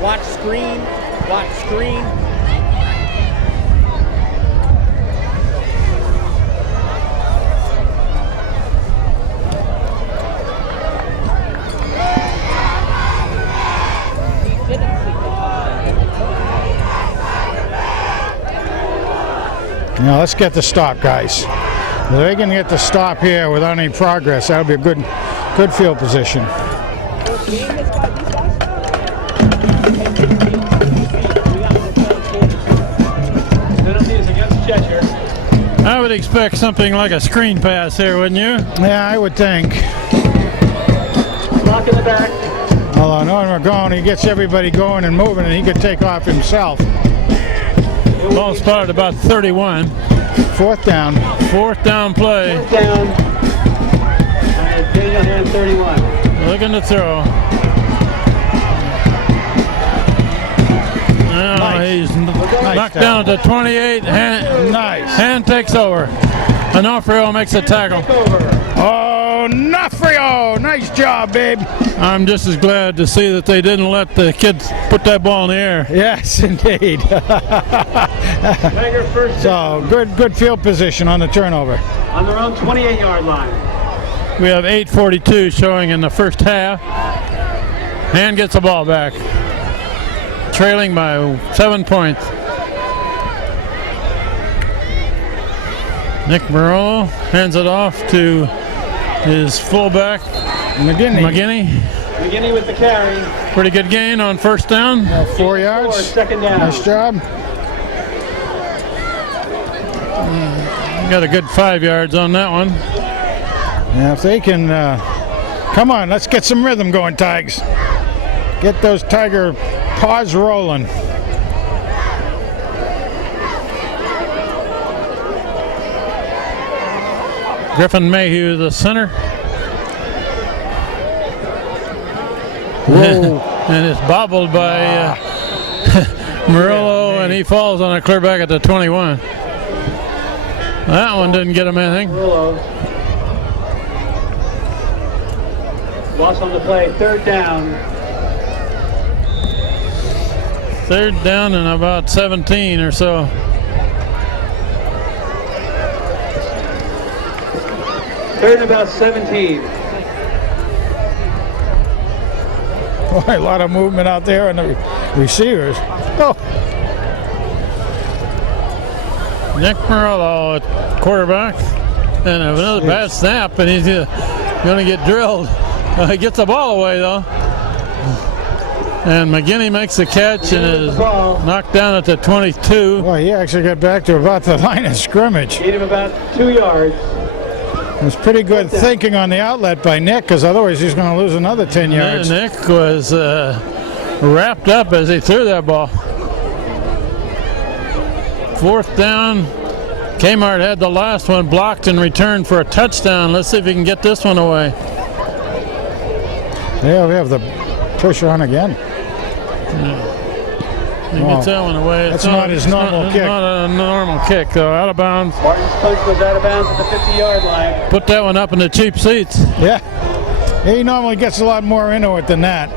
Watch screen. Watch screen. Now let's get the stop, guys. If they can get the stop here without any progress, that'll be a good field position. Penalties against Cheshire. I would expect something like a screen pass here, wouldn't you? Yeah, I would think. Block in the back. Although Norman McGowan, he gets everybody going and moving, and he could take off himself. Ball spotted about 31. Fourth down. Fourth down play. Fourth down. Daniel Hand 31. Looking to throw. Now he's knocked down to 28. Hand takes over. Onofrio makes a tackle. Oh, Onofrio! Nice job, babe. I'm just as glad to see that they didn't let the kids put that ball in the air. Yes, indeed. Tiger first So good field position on the turnover. on their own 28-yard line. We have 8:42 showing in the first half. Hand gets the ball back. Trailing by 7 points. Nick Morello hands it off to his fullback, McGinney. McGinney with the carry. Pretty good gain on first down. 4 yards. Second down. Nice job. Got a good 5 yards on that one. Yeah, if they can, come on, let's get some rhythm going, Tigers. Get those Tiger paws rolling. Griffin Mayhew, the center. Whoa. And it's bobbled by Murillo, and he falls on a clear back at the 21. That one didn't get him anything. Loss on the play, third down. Third down and about 17 or so. Third and about 17. Boy, a lot of movement out there on the receivers. Oh, Nick Morello at quarterback. And another bad snap, and he's going to get drilled. He gets the ball away, though. And McGinney makes the catch and is knocked down at the 22. boy, he actually got back to about the line of scrimmage. Gain of about 2 yards. It was pretty good thinking on the outlet by Nick, because otherwise he's going to lose another 10 yards. Nick was wrapped up as he threw that ball. Fourth down. Kmart had the last one blocked and returned for a touchdown. Let's see if he can get this one away. Yeah, we have the pusher on again. He gets that one away. That's not his normal kick. Not a normal kick, though. Out of bounds. Martin's punt goes out of bounds at the 50-yard line. Put that one up in the cheap seats. Yeah. He normally gets a lot more into it than that.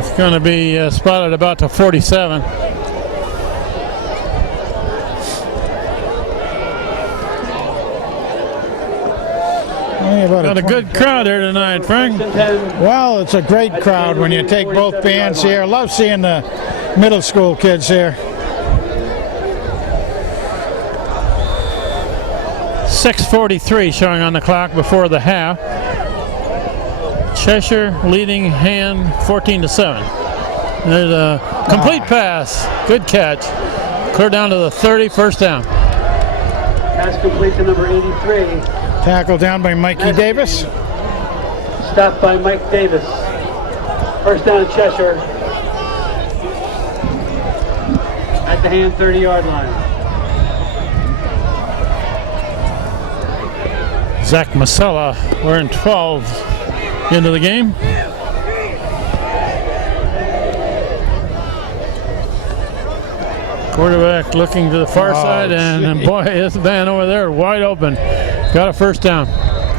It's going to be spotted about to 47. Got a good crowd here tonight, Frank. Well, it's a great crowd when you take both bands here. Love seeing the middle school kids here. 6:43 showing on the clock before the half. Cheshire leading hand 14-7. There's a complete pass. Good catch. Clear down to the 30, first down. Pass complete to number 83. Tackle down by Mikey Davis. Stopped by Mike Davis. First down Cheshire. At the hand 30-yard line. Zach Masella wearing 12 into the game. Quarterback looking to the far side, and boy, this man over there wide open. Got a first down.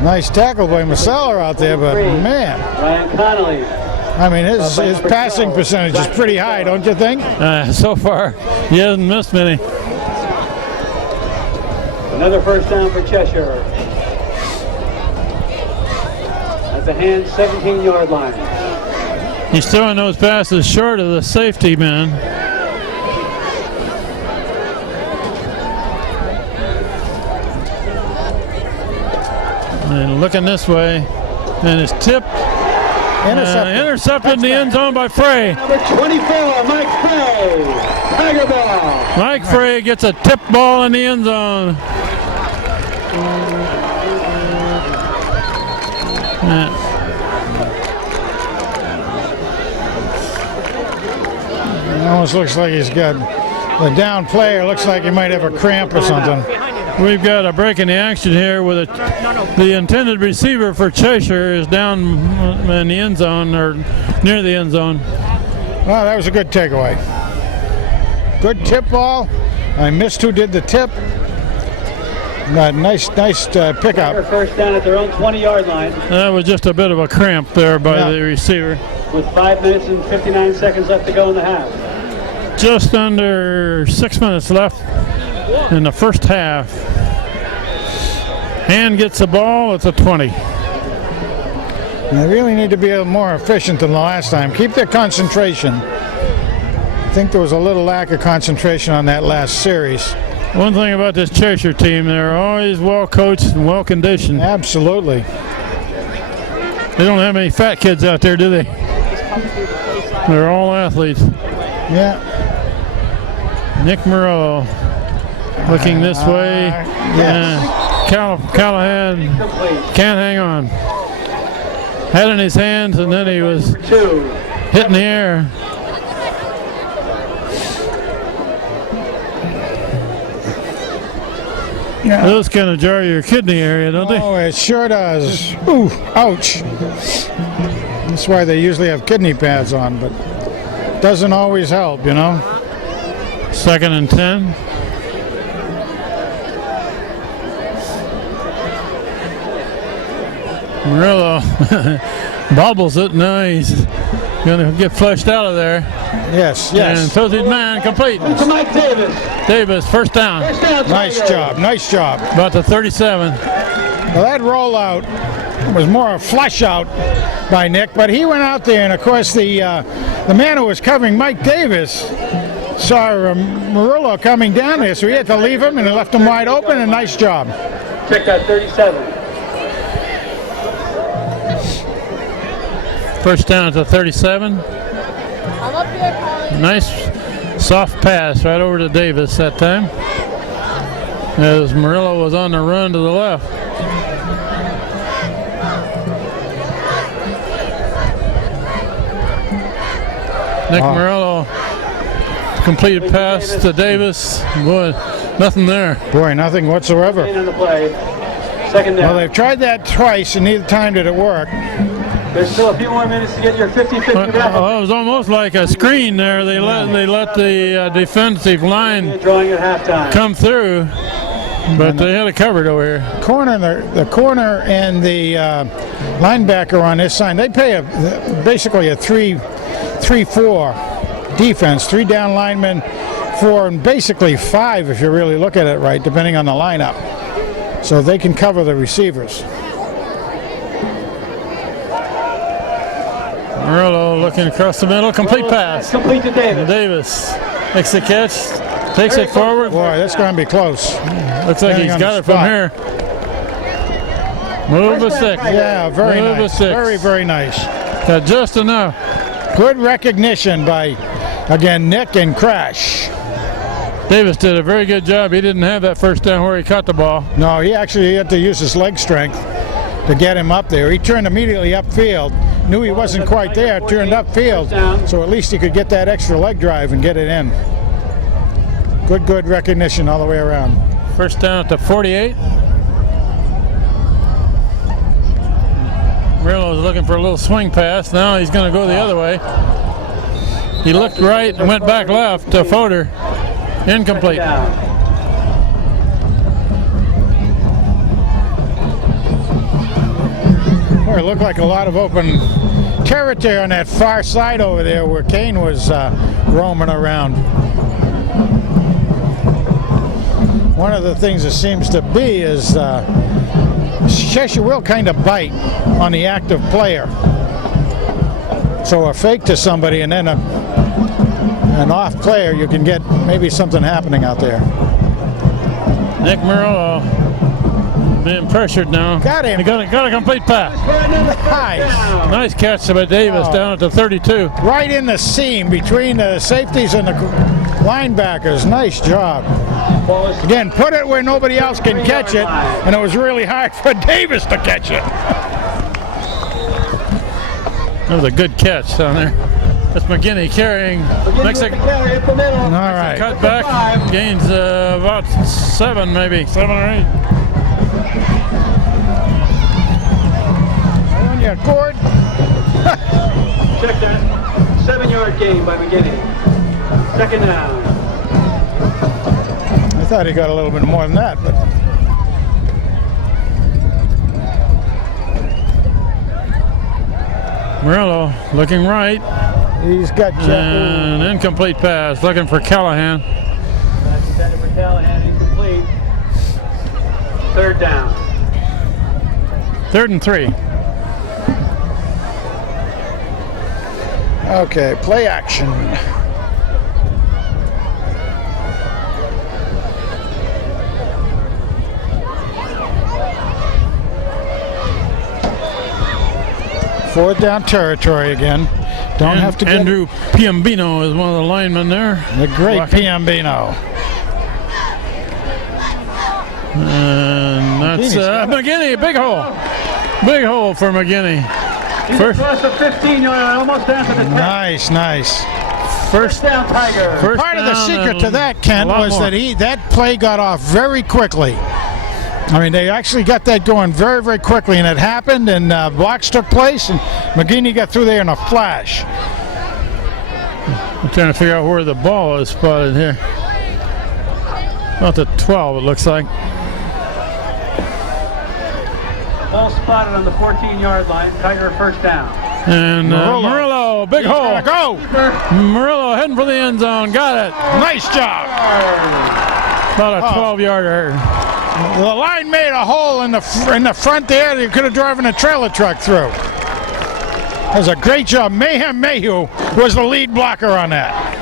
Nice tackle by Masella out there, but man. Ryan Connolly. I mean, his passing percentage is pretty high, don't you think? So far, he hasn't missed many. Another first down for Cheshire. At the hand 17-yard line. He's throwing those passes short of the safety man. And looking this way, and it's tipped. Intercepted in the end zone by Frey. Number 24, Mike Frey. Tiger ball. Mike Frey gets a tip ball in the end zone. It almost looks like he's got the down player. Looks like he might have a cramp or something. We've got a break in the action here with the intended receiver for Cheshire is down in the end zone or near the end zone. Well, that was a good takeaway. Good tip ball. I missed who did the tip. Nice pickup. First down at their own 20-yard line. That was just a bit of a cramp there by the receiver. With 5 minutes and 59 seconds left to go in the half. Just under 6 minutes left in the first half. Hand gets the ball, it's a 20. They really need to be a little more efficient than the last time. Keep their concentration. I think there was a little lack of concentration on that last series. One thing about this Cheshire team, they're always well coached and well conditioned. Absolutely. They don't have any fat kids out there, do they? They're all athletes. Yeah. Nick Morello looking this way. Yes. Callahan can't hang on. Had it in his hands, and then he was hit in the air. Yeah. Those kind of jar your kidney area, don't they? Oh, it sure does. Ooh, ouch. That's why they usually have kidney pads on, but doesn't always help, you know. 2nd and 10. Murillo bobbles it. Now he's going to get flushed out of there. Yes. And throws his man complete. To Mike Davis. Davis, first down. Nice job. Nice job. About the 37. Well, that rollout was more a flush out by Nick, but he went out there, and of course the man who was covering Mike Davis saw Murillo coming down there, so he had to leave him, and he left him wide open. A nice job. Check that 37. First down at the 37. Nice soft pass right over to Davis that time, as Murillo was on the run to the left. Nick Murillo completed pass to Davis. Boy, nothing there. Boy, nothing whatsoever. On the play. Second down. Well, they've tried that twice, and neither time did it work. There's still a few more minutes to get your 50-50 wrap up. Well, it was almost like a screen there. They let the defensive line Drawing at halftime. come through, but they had it covered over here. The corner and the linebacker on this side, they play basically a 3-4 defense, 3 down linemen, 4, and basically 5 if you really look at it right, depending on the lineup. So they can cover the receivers. Murillo looking across the middle, complete pass. Complete to Davis. Davis makes the catch, takes it forward. Boy, that's going to be close. Looks like he's got it from here. Move a 6. Yeah, very Move nice. a 6. Very, very nice. Got just enough. Good recognition by, again, Nick and Crash. Davis did a very good job. He didn't have that first down where he caught the ball. No, he actually had to use his leg strength to get him up there. He turned immediately upfield. Knew he wasn't quite there, turned upfield, so at least he could get that extra leg drive and get it in. Good recognition all the way around. First down at the 48. Murillo's looking for a little swing pass. Now he's going to go the other way. He looked right and went back left to Fodor. Incomplete. Boy, it looked like a lot of open territory on that far side over there where Kane was roaming around. One of the things that seems to be is Cheshire will kind of bite on the active player. So a fake to somebody and then an off player, you can get maybe something happening out there. Nick Murillo being pressured now. Got him. He got a complete pass. Nice. Nice catch by Davis down at the 32. Right in the seam between the safeties and the linebackers. Nice job. Again, put it where nobody else can catch it, and it was really hard for Davis to catch it. That was a good catch down there. That's McGinney carrying. Makes a All right. cut back. Gains about 7 maybe. 7 or 8. On your cord. Check that. 7-yard gain by McGinney. Second down. I thought he got a little bit more than that, but Murillo looking right. he's got An incomplete pass. Looking for Callahan. That's intended for Callahan. Incomplete. Third down. 3rd and 3. Okay, play action. Fourth down territory again. Don't have to get Andrew Piombino is one of the linemen there. the great blocking. Piombino. And that's McGinney. Big hole. Big hole for McGinney. First across the 15-yard, almost down to the 10. Nice. First down, Tiger. First Part of the down secret and to that, Kent, a lot was more. that play got off very quickly. I mean, they actually got that going very, very quickly, and it happened, and blocks took place, and McGinney got through there in a flash. I'm trying to figure out where the ball is spotted here. About the 12, it looks like. Ball spotted on the 14-yard line. Tiger first down. And Murillo, big hole. Go! Murillo heading for the end zone. Got it. Nice job. About a 12-yarder. The line made a hole in the front there that you could have driven a trailer truck through. That was a great job. Mayhem Mayhew was the lead blocker on that.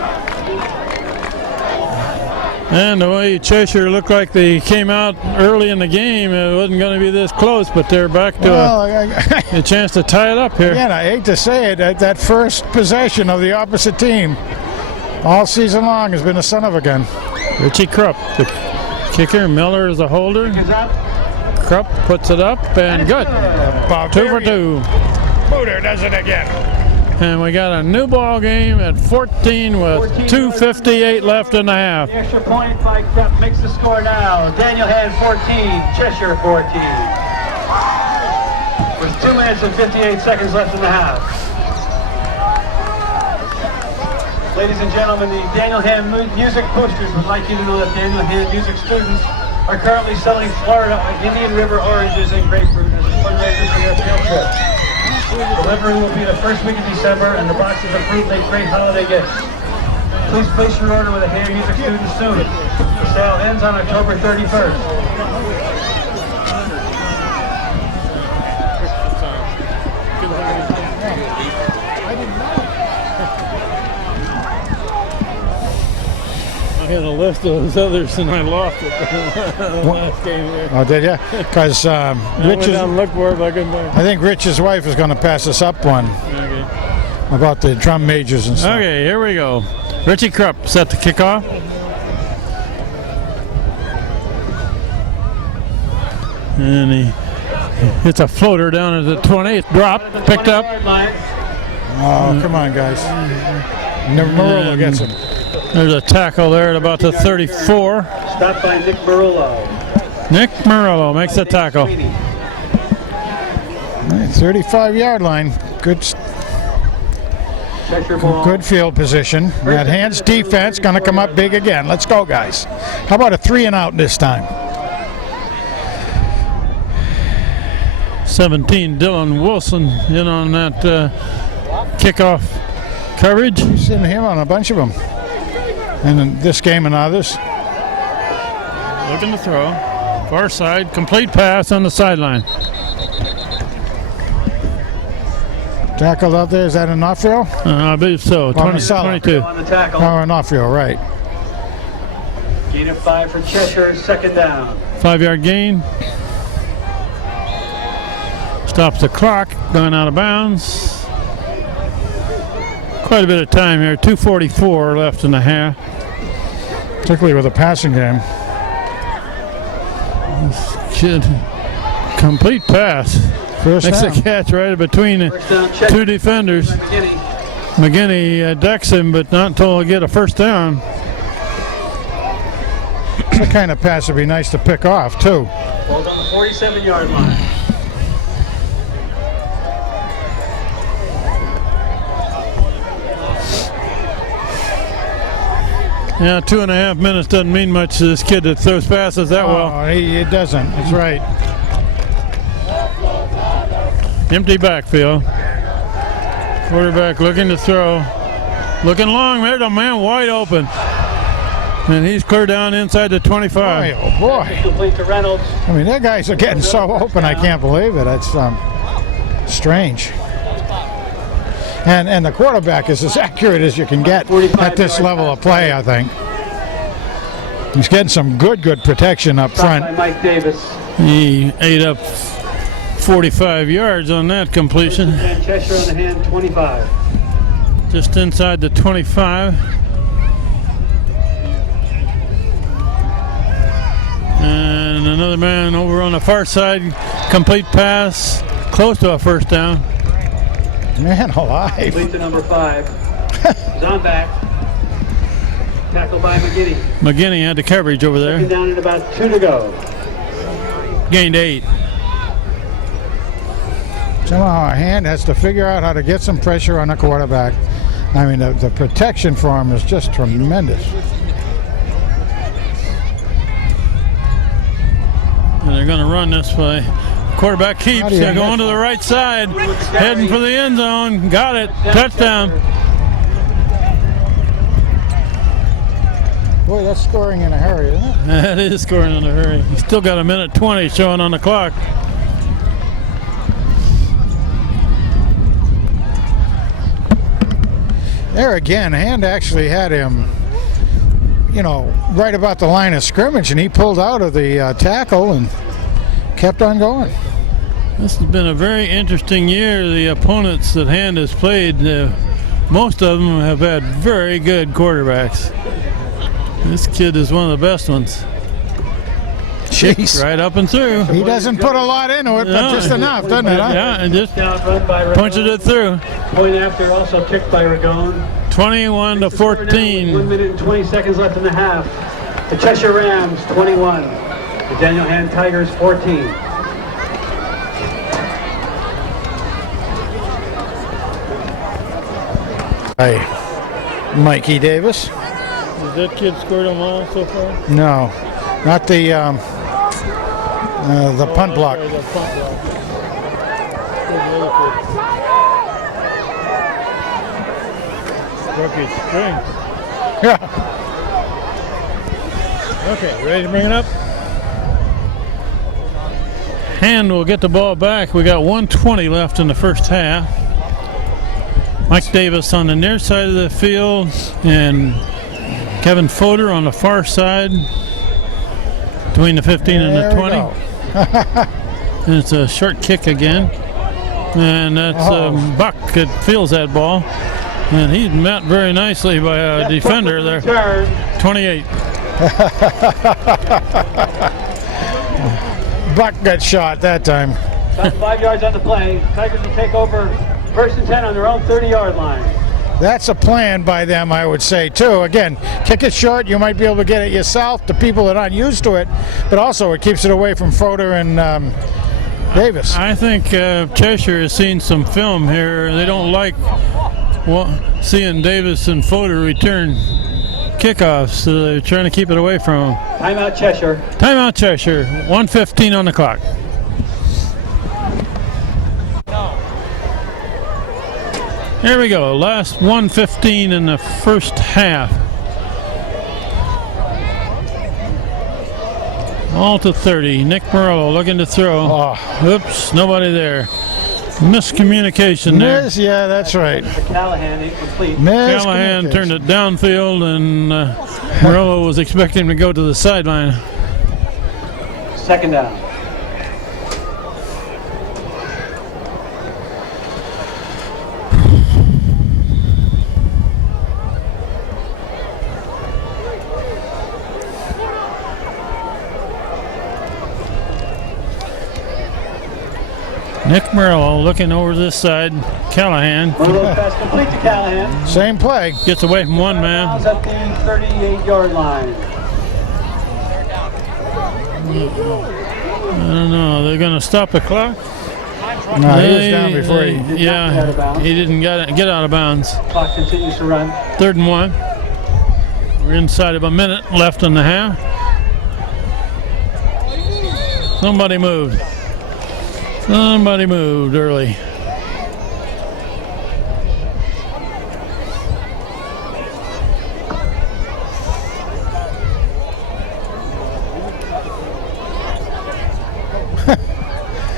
And the way Cheshire looked like they came out early in the game, it wasn't going to be this close, but they're back to a chance to tie it up here. Again, I hate to say it, that first possession of the opposite team all season long has been a son of a gun. Richie Krupp, the kicker. Miller is the holder. Krupp puts it up, and good. 2 for 2. Booter does it again. And we got a new ball game at 14 with 2:58 left in the half. The extra point by Krupp makes the score now. Daniel Hand 14, Cheshire 14. With 2 minutes and 58 seconds left in the half. Ladies and gentlemen, the Daniel Hand Music Boosters would like you to know that Daniel Hand Music students are currently selling Florida Indian River oranges and grapefruit as a fundraiser for their field trip. Delivery will be the first week of December, and the boxes of fruit make great holiday gifts. Please place your order with a Hand Music student soon. The sale ends on October 31st. I had a list of those others and I lost it last game there. Oh, did you? Because I went down and looked for it, but I couldn't find it. I think Rich's wife is going to pass us up one Okay. about the drum majors and stuff. Okay, here we go. Richie Krupp set to kick off. And he hits a floater down at the 20th. Drop, picked up. Oh, come on, guys. Murillo gets him. There's a tackle there at about the 34. Stopped by Nick Murillo. Nick Murillo makes the tackle. 35-yard line. Good Cheshire ball. Good field position. That Hand's defense going to come up big again. Let's go, guys. How about a 3 and out this time? 17, Dylan Wilson in on that kickoff coverage. Seen him on a bunch of them. And in this game and others. Looking to throw. Far side, complete pass on the sideline. Tackled out there. Is that an off-field? I believe so. 22. On the tackle. Oh, an off-field, right. Gain of 5 for Cheshire, second down. 5-yard gain. Stops the clock, going out of bounds. Quite a bit of time here. 2:44 left in the half. Particularly with a passing game. Kid, complete pass. First Makes down. a catch right between the First down, Cheshire. 2 defenders. McGinney. McGinney decks him, but not until he get a first down. That kind of pass would be nice to pick off, too. Ball's on the 47-yard line. Yeah, 2.5 minutes doesn't mean much to this kid that throws passes that well. Oh, it doesn't. That's right. Empty backfield. Quarterback looking to throw. Looking long. There's a man wide open. And he's clear down inside the 25. Boy, oh boy. Complete to Reynolds. I mean, their guys are getting so open, I can't believe it. It's strange. And the quarterback is as accurate as you can get at this level of play, I think. He's getting some good protection up Stopped by front. Mike Davis. He ate up 45 yards on that completion. And Cheshire on the Hand, 25. Just inside the 25. And another man over on the far side. Complete pass. Close to a first down. Man alive. Complete to number 5. He's on back. Tackled by McGinney. McGinney had the coverage over Second there. down and about 2 to go. Gained 8. Somehow a Hand has to figure out how to get some pressure on the quarterback. I mean, the protection for him is just tremendous. And they're going to run this way. Quarterback keeps. How do you They're going miss to the right side. Heading for the end zone. Got it. Touchdown. Boy, that's scoring in a hurry, isn't it? That is scoring in a hurry. You still got a minute 20 showing on the clock. There again, Hand actually had him, you know, right about the line of scrimmage, and he pulled out of the tackle and kept on going. This has been a very interesting year. The opponents that Hand has played, most of them have had very good quarterbacks. This kid is one of the best ones. Jeez. Right up and through. He doesn't put a lot into it, but just enough, doesn't it? Huh? Yeah, and just Run by Ragone. punched it through. Point after, also kicked by Ragone. 21 to 14. 1 minute and 20 seconds left in the half. The Cheshire Rams 21. The Daniel Hand Tigers 14. Hey, Mikey Davis. Has that kid scored them all so far? No, not the punt block. Sorry, the punt block. Rookie string. Yeah. Okay, ready to bring it up? Hand will get the ball back. We got 1:20 left in the first half. Mike Davis on the near side of the field and Kevin Fodor on the far side between the 15 and the 20. And it's a short kick again. And that's Buck that feels that ball. And he's met very nicely by a defender there. 28. Buck got shot that time. About 5 yards on the play. Tigers will take over 1st and 10 on their own 30-yard line. That's a plan by them, I would say, too. Again, kick it short. You might be able to get it yourself, the people that aren't used to it, but also it keeps it away from Fodor and Davis. I think Cheshire has seen some film here. They don't like seeing Davis and Fodor return kickoffs, so they're trying to keep it away from them. Timeout Cheshire. Timeout Cheshire. 1:15 on the clock. Here we go. Last 1:15 in the first half. All to 30. Nick Morello looking to throw. Oops, nobody there. Miscommunication there. Yeah, that's right. Callahan incomplete. Callahan turned it downfield, and Morello was expecting him to go to the sideline. 2nd down. Nick Morello looking over this side. Callahan Morello's pass complete to Callahan. Same play. gets away from one man. At the 38-yard line. I don't know. They're going to stop the clock. No, he was down before he. He didn't get out of bounds. Clock continues to run. 3rd and 1. We're inside of a minute left in the half. Somebody moved. Somebody moved early.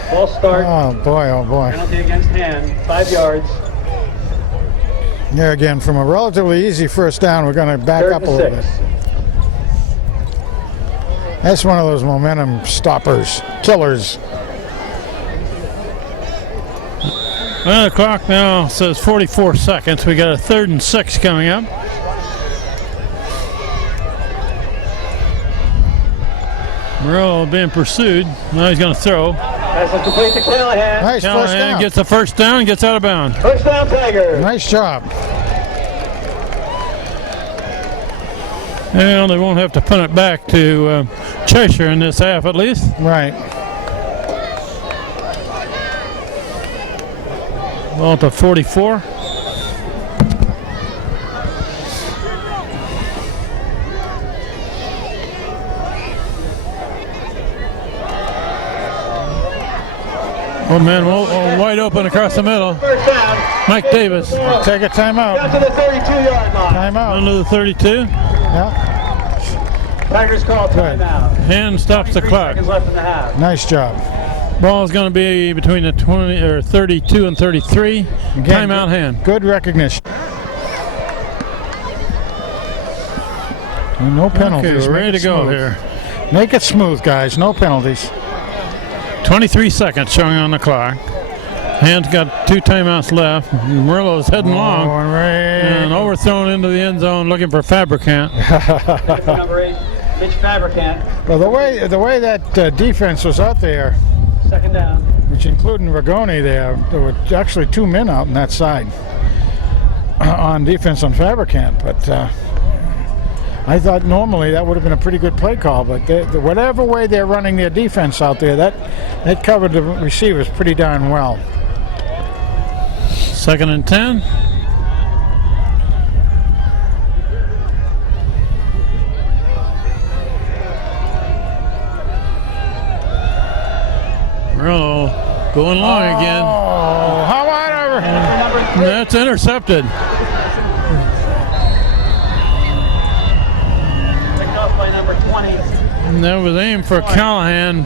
Ball start. Oh boy, oh boy. Penalty against Hand. 5 yards. Yeah, again, from a relatively easy first down, we're going to back 3rd up a and little 6. bit. That's one of those momentum stoppers, killers. Well, the clock now says 44 seconds. We got a 3rd and 6 coming up. Morello being pursued. Now he's going to throw. Pass is complete to Callahan. Nice first Callahan down. gets the first down and gets out of bounds. First down, Tigers. Nice job. Well, they won't have to punt it back to Cheshire in this half at least. Right. Ball to 44. Oh man, wide open across the middle. First down. Mike Davis. Take a timeout. Down to the 32-yard line. Timeout. Under the 32. Yeah. Tigers call timeout. Hand stops the 3 clock. seconds left in the half. Nice job. Ball is going to be between the 32 and 33. Again, Timeout hand. Good recognition. No penalties. Okay, we're ready to Make it go smooth. here. Make it smooth, guys. No penalties. 23 seconds showing on the clock. Hand's got 2 timeouts left. Murillo's heading long and overthrown into the end zone looking for Fabricant. Number 8, Mitch Fabricant. Well, the way that defense was out there, Second down. which including Ragoni there were actually 2 men out on that side on defense on Fabricant. But I thought normally that would have been a pretty good play call. But whatever way they're running their defense out there, that covered the receivers pretty darn well. 2nd and 10. Murillo going long again. Oh, how about ever? That's intercepted. Picked off by number 20. And that was aimed for Callahan,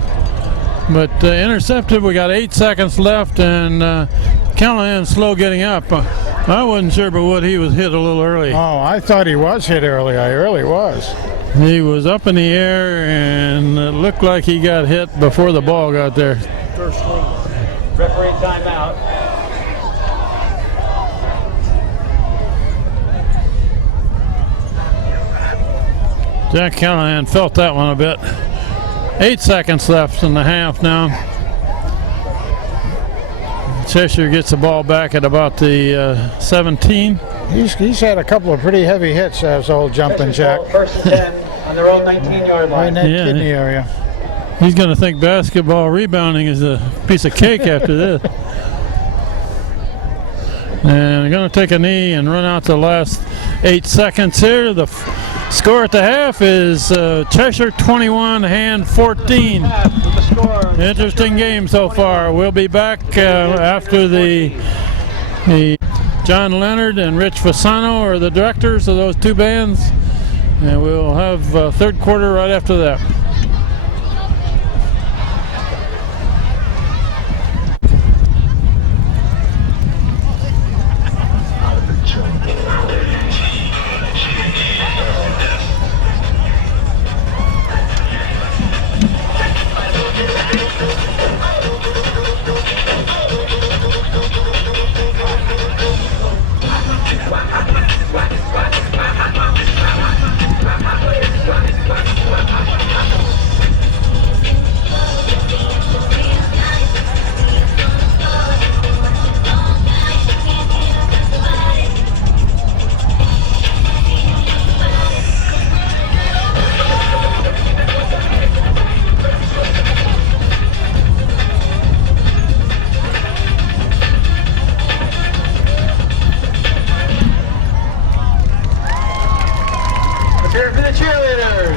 but intercepted. We got 8 seconds left, and Callahan's slow getting up. I wasn't sure, but what he was hit a little early. Oh, I thought he was hit early. I really was. He was up in the air, and it looked like he got hit before the ball got there. Referee timeout. Jack Callahan felt that one a bit. 8 seconds left in the half now. Cheshire gets the ball back at about the 17. He's had a couple of pretty heavy hits as old Jumping Jack. First and 10 on their own 19-yard Right in line. that kidney area. He's going to think basketball rebounding is a piece of cake after this. And they're going to take a knee and run out the last 8 seconds here. The score at the half is Cheshire 21, Hand 14. Interesting game so far. We'll be back after the John Leonard and Rich Fasano are the directors of those 2 bands. And we'll have 3rd quarter right after that. Here for the cheerleaders.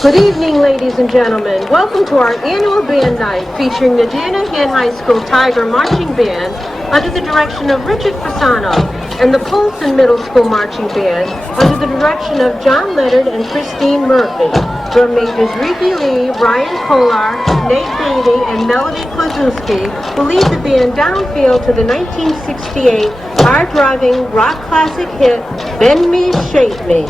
Good evening, ladies and gentlemen. Welcome to our annual band night featuring the Danahan High School Tiger Marching Band under the direction of Richard Fasano and the Polson Middle School Marching Band under the direction of John Leonard and Christine Murphy. Drum majors Ricky Lee, Ryan Kolar, Nate Beatty, and Melody Klazewski will lead the band downfield to the 1968 hard-driving rock classic hit, Bend Me, Shape Me.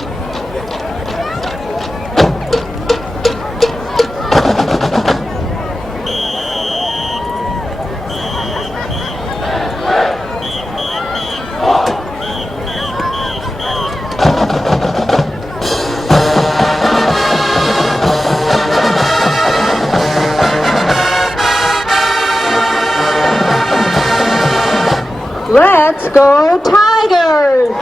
Let's go Tigers!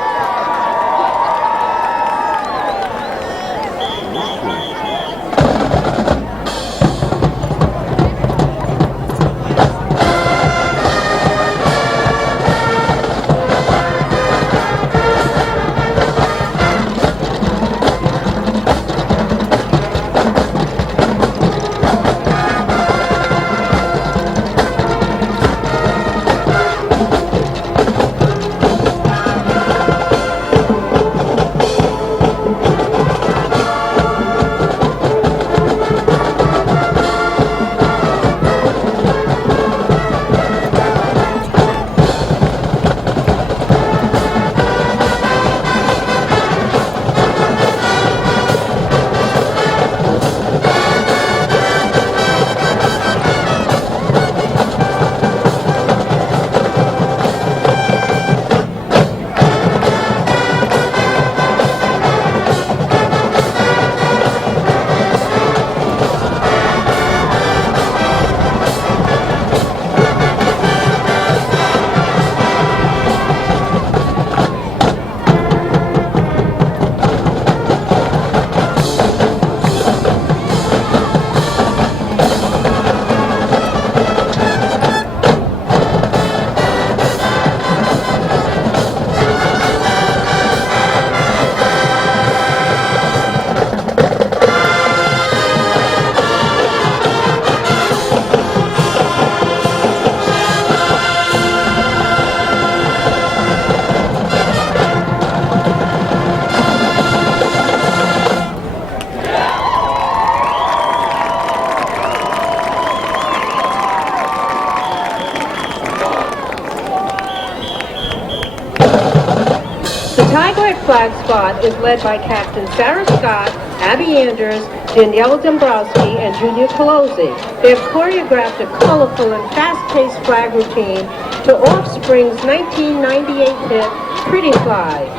squad is led by Captain Sarah Scott, Abby Anders, Danielle Dombrowski, and Julia Pelosi. They have choreographed a colorful and fast-paced flag routine to Offspring's 1998 hit, Pretty Fly.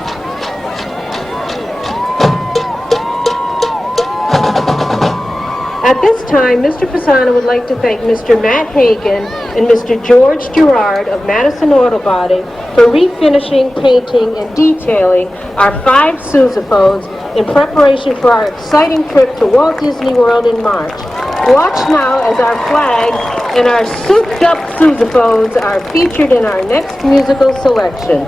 At this time, Mr. Fasano would like to thank Mr. Matt Hagan and Mr. George Gerard of Madison Auto Body for refinishing, painting, and detailing our 5 sousaphones in preparation for our exciting trip to Walt Disney World in March. Watch now as our flag and our souped-up sousaphones are featured in our next musical selection.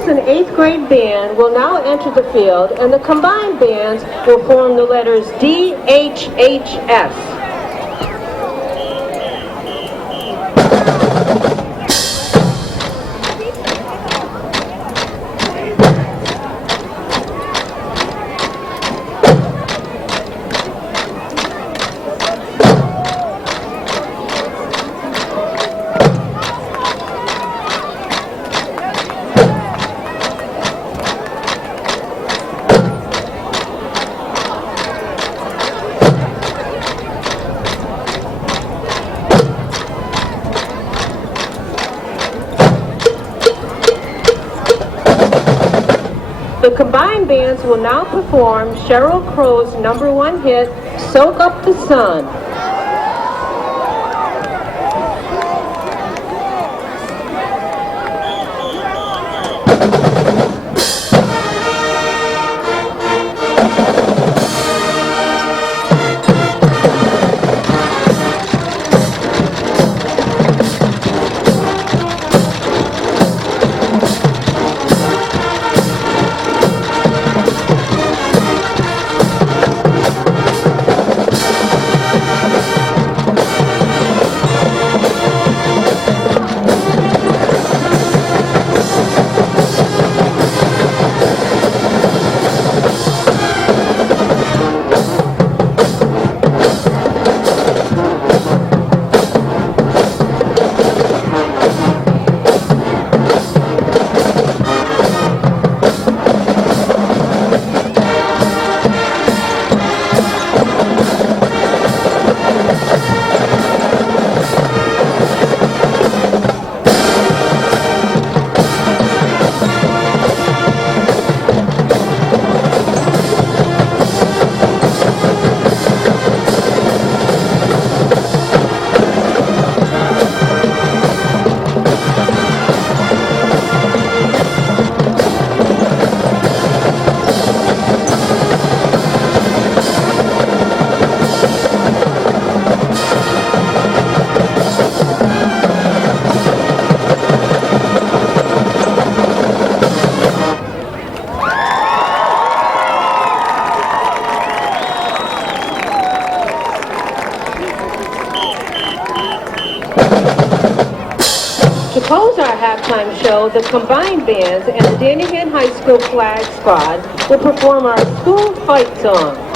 An 8th grade band will now enter the field, and the combined bands will form the letters DHHS. The combined bands will now perform Sheryl Crow's #1 hit, Soak Up the Sun. halftime show, the combined bands and the Daniel High School Flag Squad will perform our school fight song.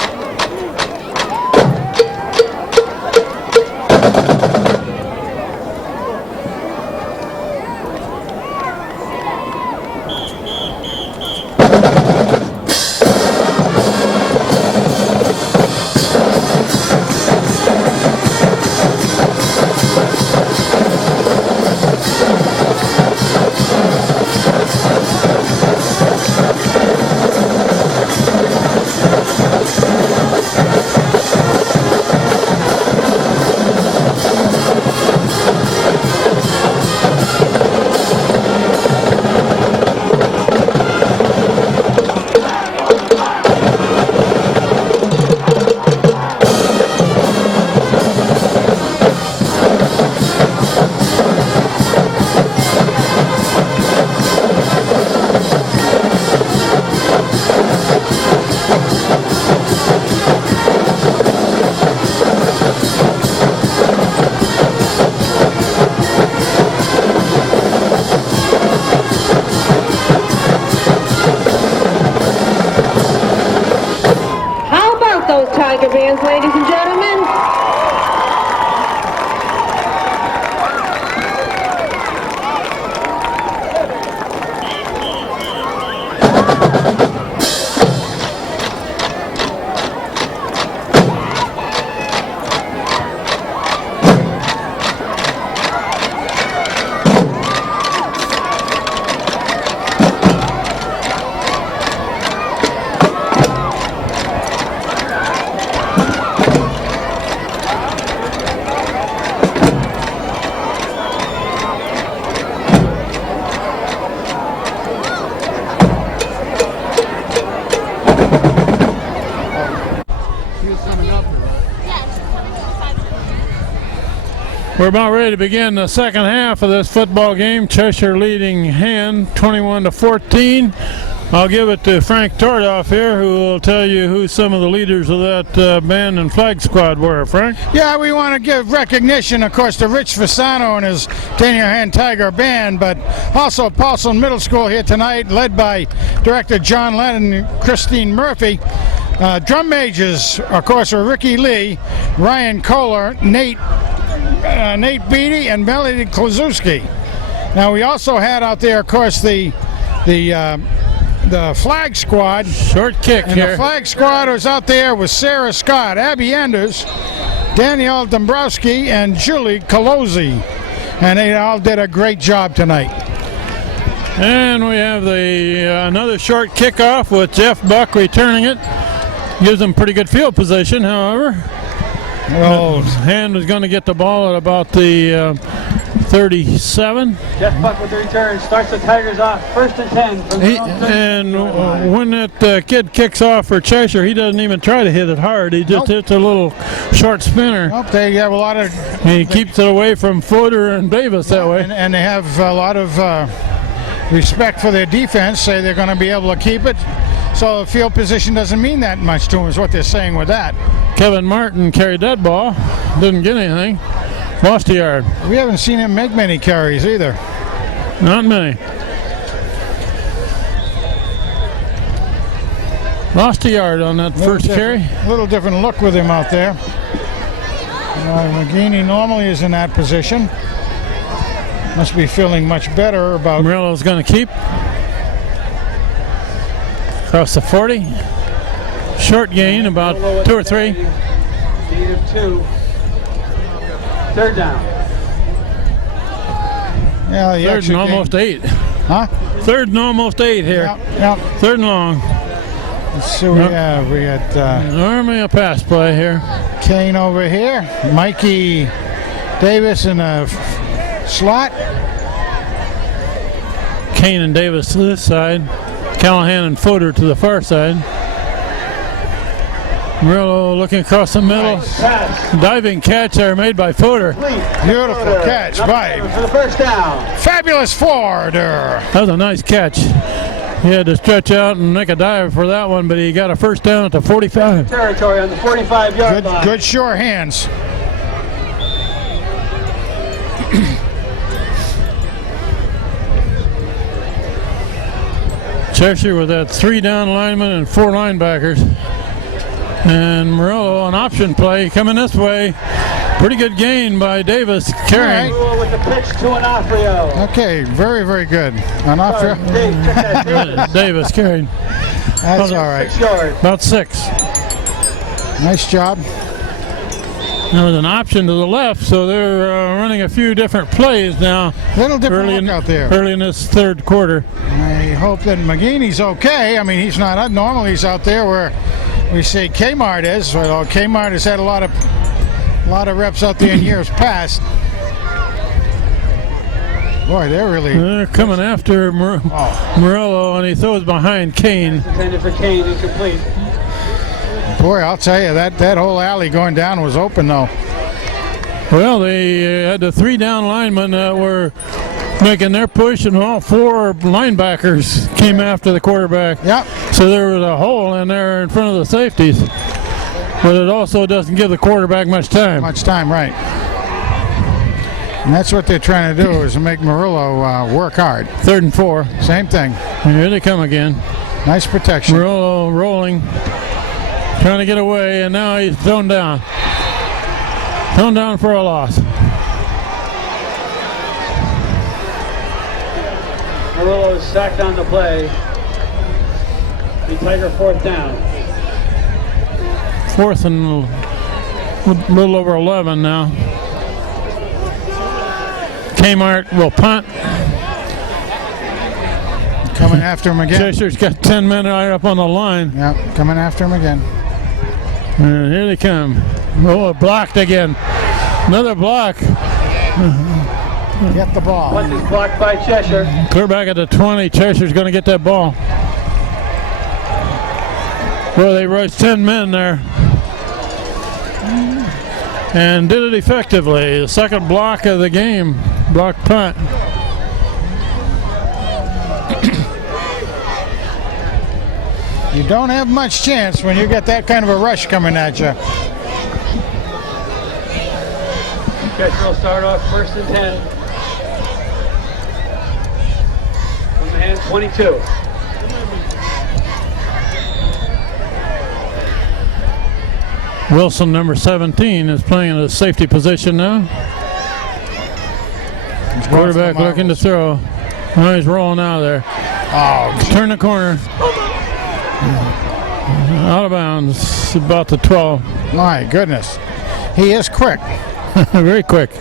Tiger bands, ladies and gentlemen. We're about ready to begin the second half of this football game. Cheshire leading Hand 21-14. I'll give it to Frank Tordoff here, who will tell you who some of the leaders of that band and flag squad were. Frank? Yeah, we want to give recognition, of course, to Rich Fasano and his Daniel Hand Tiger Band, but also Paulson Middle School here tonight, led by Director John Lennon and Christine Murphy. Drum majors, of course, are Ricky Lee, Ryan Kohler, Nate Beatty, and Melody Klazewski. Now, we also had out there, of course, the flag squad. Short kick and here. The flag squad was out there with Sarah Scott, Abby Anders, Danielle Dombrowski, and Julie Colozzi. And they all did a great job tonight. And we have another short kickoff with Jeff Buck returning it. Gives them pretty good field position, however. Oh, Hand is going to get the ball at about the 37. Jeff Buck with the return starts the Tigers off 1st and 10. From the When that kid kicks off for Cheshire, he doesn't even try to hit it hard. He just hits a little short spinner. Nope, they have a lot of. He keeps it away from Footer and Davis that way. And they have a lot of respect for their defense. Say they're going to be able to keep it. So the field position doesn't mean that much to them, is what they're saying with that. Kevin Martin carried that ball. Didn't get anything. Lost a yard. We haven't seen him make many carries either. Not many. Lost a yard on that first carry. A little different look with him out there. McGeaney normally is in that position. Must be feeling much better about. Murillo's going to keep. Across the 40. Short gain, about 2 or 3. Gain of 2. 3rd down. Yeah, the 3rd and almost 8. Huh? 3rd and almost 8 here. Yep. 3rd and long. Let's see what we have. We got Army a pass play here. Kane over here. Mikey Davis in a slot. Kane and Davis to this side. Callahan and Footer to the far side. Murillo looking across the middle. Nice. Diving catch there made by Footer. Beautiful catch by for the 1st down. Fabulous Forder. That was a nice catch. He had to stretch out and make a dive for that one, but he got a 1st down at the 45. Territory on the 45-yard line. Good sure hands. Cheshire with that 3 down linemen and 4 linebackers. And Murillo on option play coming this way. Pretty good gain by Davis carrying. Murillo with the pitch to Onofrio. Okay, very, very good. Onofrio. Dave, check that, Davis. Davis carrying. That's all right. 6 yards. About 6. Nice job. There was an option to the left, so they're running a few different plays now. Little different look out there. Early in this third quarter. I hope that McGinney's okay. I mean, he's not normally he's out there where we say Kmart is. Well, Kmart has had a lot of reps out there in years past. Boy, they're coming after Murillo, and he throws behind Kane. Intended for Kane, incomplete. Boy, I'll tell you, that whole alley going down was open, though. Well, they had the 3 down linemen that were making their push, and all 4 linebackers came after the quarterback. Yep. So there was a hole in there in front of the safeties. But it also doesn't give the quarterback much time. Right. And that's what they're trying to do, is to make Murillo work hard. 3rd and 4. Same thing. And here they come again. Nice protection. Murillo rolling, trying to get away, and now he's thrown down. Thrown down for a loss. Murillo is sacked on the play. The Tiger 4th down. 4th and a little over 11 now. Kmart will punt. Coming after him again. Cheshire's got 10 men right up on the line. Yeah, coming after him again. And here they come. Oh, blocked again. Another block. Get the ball. Punt is blocked by Cheshire. Clear back at the 20. Cheshire's going to get that ball. Well, they rushed 10 men there. And did it effectively. The second block of the game. Block punt. You don't have much chance when you get that kind of a rush coming at you. Cheshire will start off 1st and 10. From the hand 22. Wilson, number 17, is playing in a safety position now. Quarterback looking to throw. Oh, he's rolling out of there. Oh, Turn the corner. Out of bounds, about the 12. my goodness. He is quick. Very quick.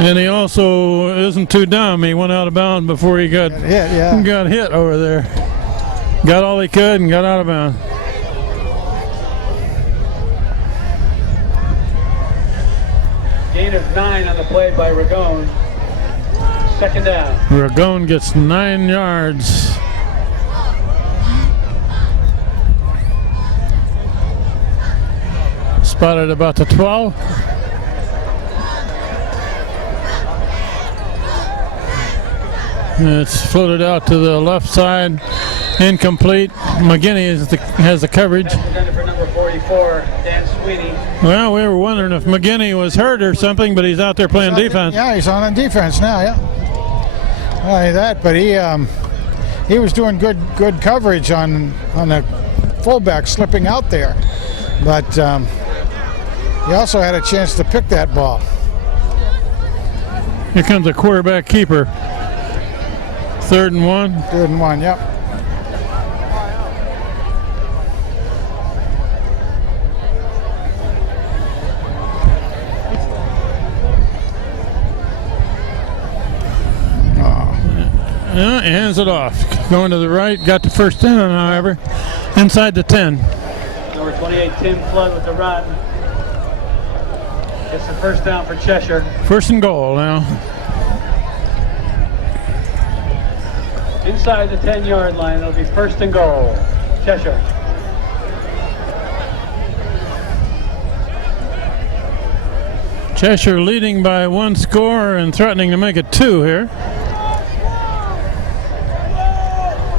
And he also isn't too dumb. He went out of bounds before he got hit over there. Got all he could and got out of bounds. Gain of 9 on the play by Ragone. 2nd down. Ragone gets 9 yards. Spotted about the 12. It's floated out to the left side. Incomplete. McGinney has the coverage. Intended for number 44, Dan Sweeney. Well, we were wondering if McGinney was hurt or something, but he's out there playing defense. Yeah, he's on defense now, yeah. Not only that, but he was doing good coverage on the fullback slipping out there. But he also had a chance to pick that ball. Here comes the quarterback keeper. 3rd and 1. 3rd and 1, yep. Yeah, he hands it off. Going to the right, got the 1st down, however, inside the 10. Number 28, Tim Flood with the run. Gets the 1st down for Cheshire. 1st and goal now. Inside the 10-yard line, it'll be 1st and goal. Cheshire. Cheshire leading by 1 score and threatening to make it 2 here.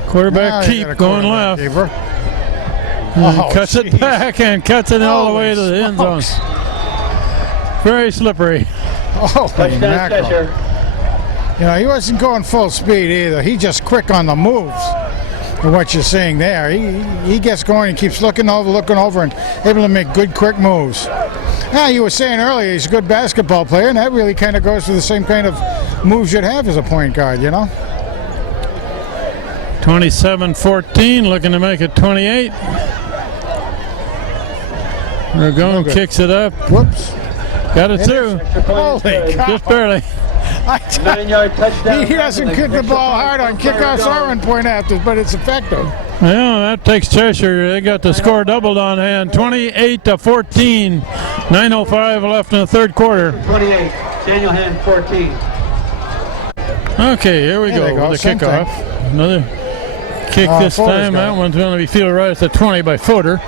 Quarterback keep going left. Cuts it back and cuts it all the way to the end zone. Very slippery. Oh, Touchdown Cheshire. You know, he wasn't going full speed either. He just quick on the moves. And what you're seeing there, he gets going and keeps looking over, and able to make good, quick moves. Now, you were saying earlier he's a good basketball player, and that really kind of goes to the same kind of moves you'd have as a point guard, you know? 27-14, looking to make it 28. Ragon kicks it up. Whoops. Got it through. Holy cow. Just barely. 9-yard touchdown. He doesn't kick the ball hard on kickoffs or on point afters, but it's effective. Yeah, that takes Cheshire. They got the score doubled on hand. 28-14. 9:05 left in the third quarter. 28. Daniel Hand 14. Okay, here we There they go go, with the same kickoff. Another kick this Fuller's time. got That it. one's going to be fielded right at the 20 by Footer.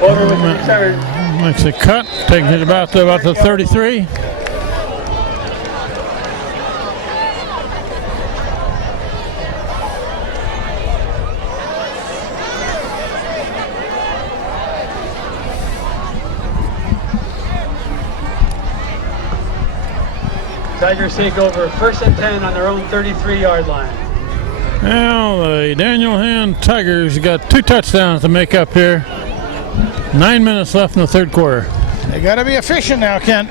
Over with the return. Makes a cut. Takes it about the 33. Tigers take over 1st and 10 on their own 33-yard line. Now the Daniel Hand Tigers got 2 touchdowns to make up here. 9 minutes left in the third quarter. They got to be efficient now, Kent.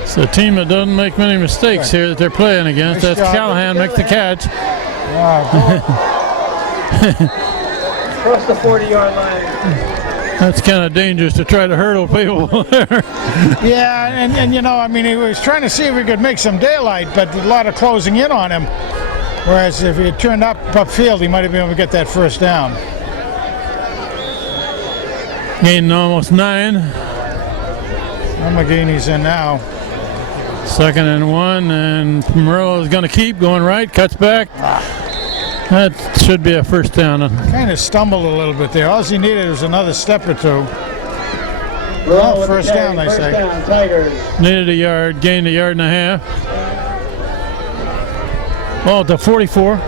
It's a team that doesn't make many mistakes here that they're playing against. Nice That's job. Callahan makes the catch. Across the 40-yard line. That's kind of dangerous to try to hurdle people there. Yeah, and you know, I mean, he was trying to see if we could make some daylight, but a lot of closing in on him. Whereas if he had turned upfield, he might have been able to get that first down. Gaining almost 9. Lamborghini's in now. 2nd and 1, and Murillo is going to keep going right, cuts back. That should be a first down. Kind of stumbled a little bit there. All he needed was another step or two. Well, first down, they first say. down, Tigers. Needed a yard, gained a yard and a half. Ball at the 44.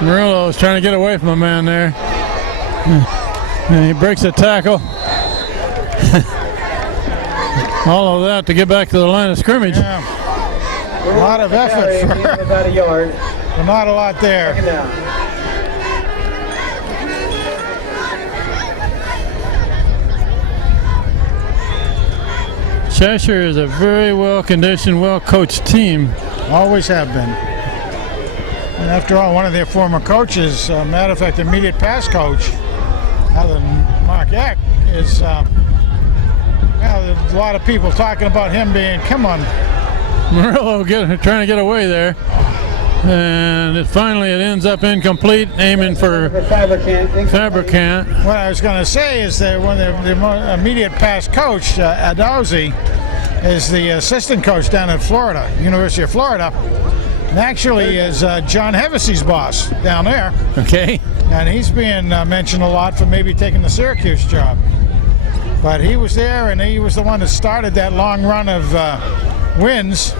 Murillo is trying to get away from a man there. And he breaks a tackle. All of that to get back to the line of scrimmage. Yeah. A lot of effort for About a yard. but not a lot there. Second down. Cheshire is a very well-conditioned, well-coached team. Always have been. And after all, one of their former coaches, matter of fact, the immediate pass coach, other than Mark Eck, is well, there's a lot of people talking about him being, come on. Murillo trying to get away there. And finally it ends up incomplete, aiming for Fabricant. What I was going to say is that one of the immediate past coach, Adozzi, is the assistant coach down in Florida, University of Florida, and actually is John Hevesey's boss down there. Okay. And he's being mentioned a lot for maybe taking the Syracuse job. But he was there, and he was the one that started that long run of wins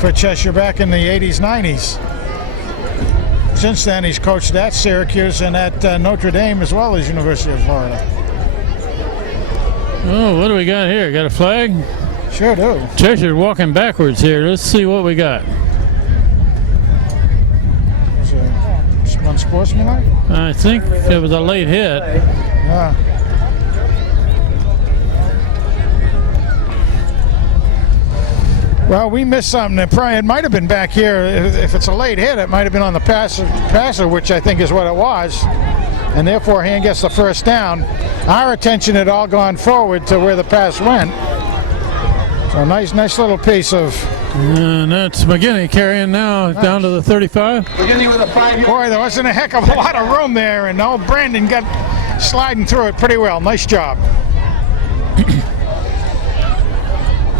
for Cheshire back in the 80s, 90s. Since then, he's coached at Syracuse and at Notre Dame as well as University of Florida. Oh, what do we got here? Got a flag? Sure do. Cheshire walking backwards here. Let's see what we got. Is it unsportsmanlike? I think it was a late hit. Yeah. Well, we missed something. It might have been back here. If it's a late hit, it might have been on the passer, which I think is what it was. And therefore, Hand gets the first down. Our attention had all gone forward to where the pass went. So nice little piece of... And that's McGinney carrying now down to the 35. Beginning with a 5-yard. Boy, there wasn't a heck of a lot of room there, and old Brandon got sliding through it pretty well. Nice job.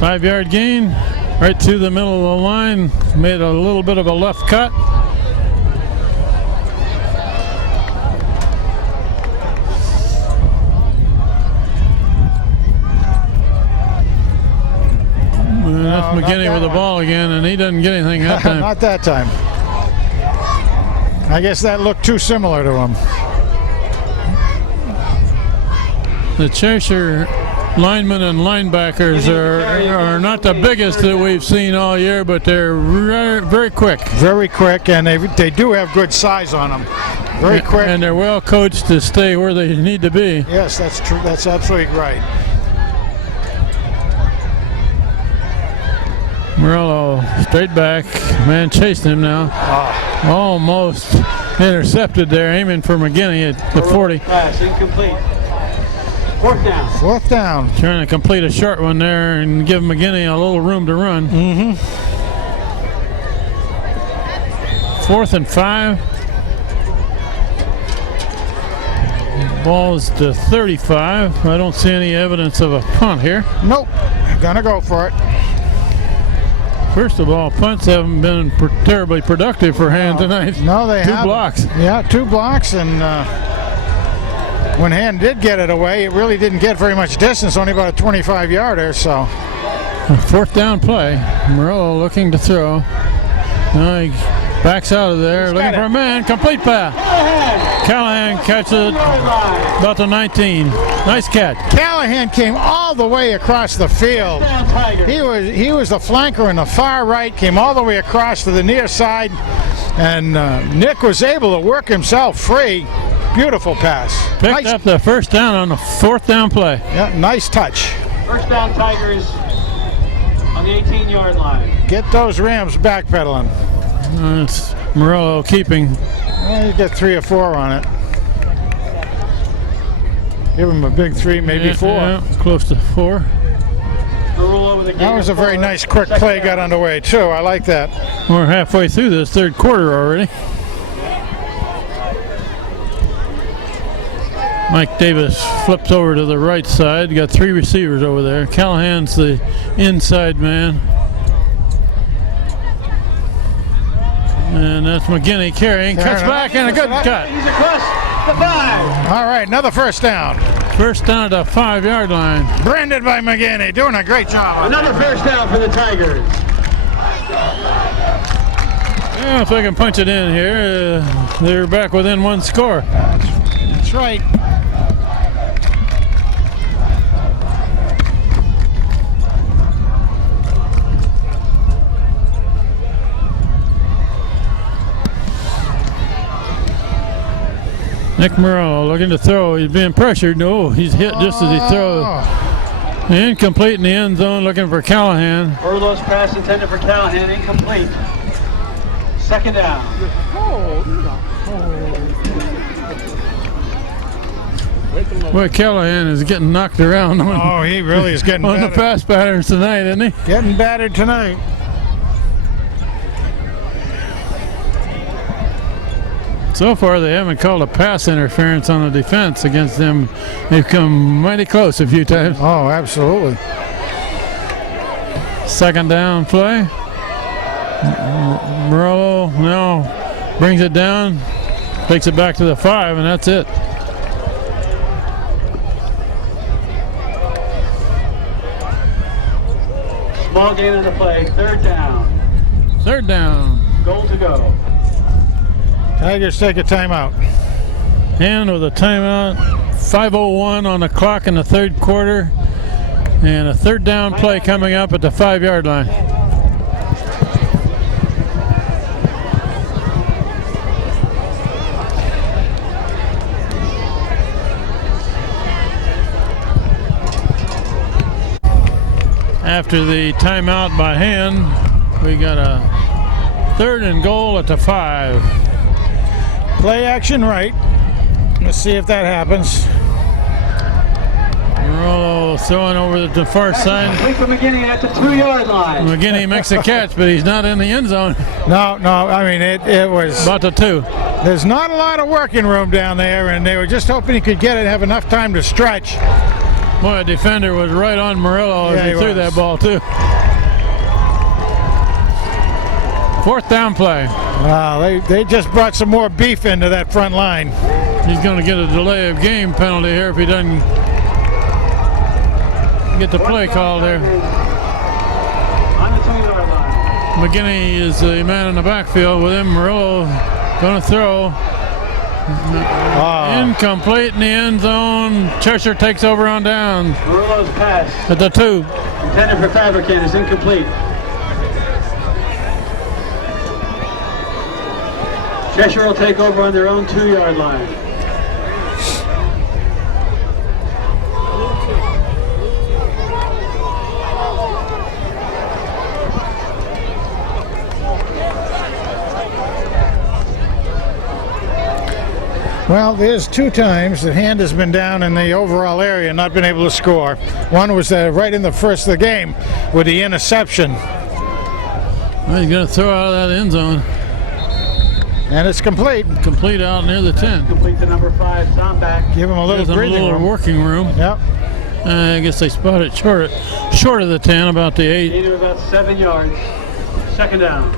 5-yard gain. Right through the middle of the line, made a little bit of a left cut. And that's McGinney with the ball again, and he doesn't get anything that time. Not that time. I guess that looked too similar to him. The Cheshire linemen and linebackers are not the biggest that we've seen all year, but they're very quick. Very quick, and they do have good size on them. Very quick. And they're well coached to stay where they need to be. Yes, that's true. That's absolutely right. Morello straight back. Man chasing him now. Almost intercepted there, aiming for McGinney at the 40. Pass incomplete. Fourth down. Fourth down. Trying to complete a short one there and give McGinney a little room to run. 4th and 5. Ball's to 35. I don't see any evidence of a punt here. Nope. Gonna go for it. First of all, punts haven't been terribly productive for Hand tonight. No, they haven't. 2 blocks. Yeah, 2 blocks, and when Hand did get it away, it really didn't get very much distance, only about a 25-yarder, so. A 4th down play. Morello looking to throw. Now he backs out of there, looking for a man. Complete pass. Callahan catches it about the 19. Nice catch. Callahan came all the way across the field. He was the flanker in the far right, came all the way across to the near side, and Nick was able to work himself free. Beautiful pass. Picked up the 1st down on the 4th down play. Yeah, nice touch. First down, Tigers on the 18-yard line. Get those Rams backpedaling. It's Morello keeping. Well, you get 3 or 4 on it. Give him a big 3, maybe 4. Yeah, close to 4. That was a very nice quick play got underway too. I like that. We're halfway through this 3rd quarter already. Mike Davis flips over to the right side. Got 3 receivers over there. Callahan's the inside man. And that's McGinney carrying. Cuts back and a good cut. He's across the 5. All right, another 1st down. 1st down at the 5-yard line. Branded by McGinney, doing a great job. Another first down for the Tigers. Yeah, if they can punch it in here, they're back within 1 score. That's right. Nick Morello looking to throw. He's being pressured. No, he's hit just as he throws. Incomplete in the end zone, looking for Callahan. Orlo's pass intended for Callahan, incomplete. 2nd down. Boy, Callahan is getting knocked around on, He really is getting on the battered. pass patterns tonight, isn't he? Getting battered tonight. So far, they haven't called a pass interference on the defense against them. They've come mighty close a few times. Oh, absolutely. 2nd down play. Morello now brings it down, takes it back to the 5, and that's it. Small gain on the play. 3rd down. 3rd down. Goal to go. Tigers take a timeout. And with a timeout, 5:01 on the clock in the 3rd quarter, and a 3rd down play coming up at the 5-yard line. After the timeout by Hand, we got a 3rd and goal at the 5. Play action right. Let's see if that happens. Morello throwing over the far side. Quick for McGinney at the 2-yard line. McGinney makes a catch, but he's not in the end zone. No, I mean, it was... About the 2. There's not a lot of working room down there, and they were just hoping he could get it and have enough time to stretch. Boy, a defender was right on Morello as he threw that ball, too. 4th down play. Wow, they just brought some more beef into that front line. He's going to get a delay of game penalty here if he doesn't get the play call there. On the 2-yard line. McGinney is the man in the backfield with him. Morello Gonna throw. Incomplete in the end zone. Cheshire takes over on down. Murillo's pass, At the 2. intended for Fabricant, is incomplete. Cheshire will take over on their own 2-yard line. Well, there's 2 times that Hand has been down in the overall area and not been able to score. One was right in the first of the game with the interception. Well, he's going to throw out of that end zone. And it's complete. Complete out near the 10. Complete to number 5, Zombak. Give him a little There's a breathing little room. working room. Yep. I guess they spotted short of the 10, about the 8. Gain of about 7 yards. Second down.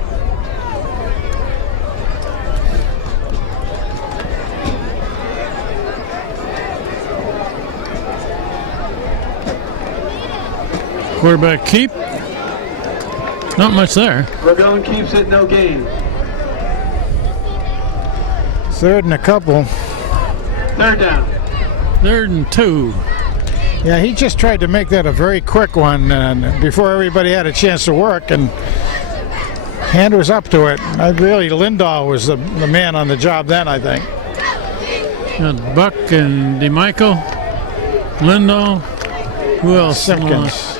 Quarterback keep. Not much there. Ragone keeps it, no gain. 3rd and a couple. Third down. 3rd and 2. Yeah, he just tried to make that a very quick one before everybody had a chance to work, and Hand was up to it. Really, Lindahl was the man on the job then, I think. Got Buck and DeMichael. Lindahl. Who else? Simpkins.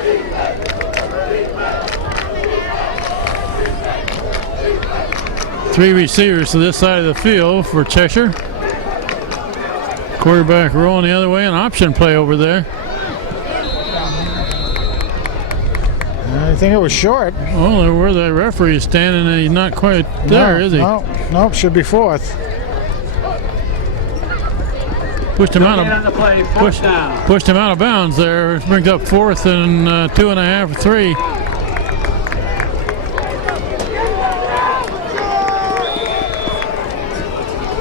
Three receivers to this side of the field for Cheshire. Quarterback rolling the other way, an option play over there. I think it was short. Oh, where the referee is standing, and he's not quite there, is he? No, should be 4th. Pushed him No out gain on of the play, fourth down. pushed him out of bounds there. Brings up 4th and 2.5 or 3.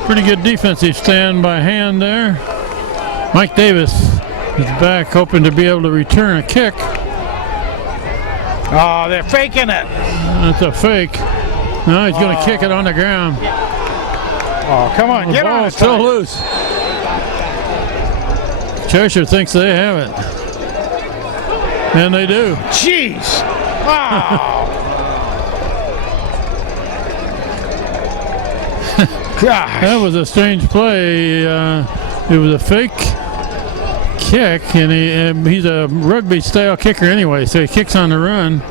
Pretty good defensive stand by Hand there. Mike Davis is back, hoping to be able to return a kick. Oh, they're faking it. That's a fake. No, he's going to kick it on the ground. Oh, come on, The get on ball's it. still loose. Cheshire thinks they have it. And they do. Jeez. Wow. Gosh. That was a strange play. It was a fake kick, and he's a rugby-style kicker anyway, so he kicks on the run.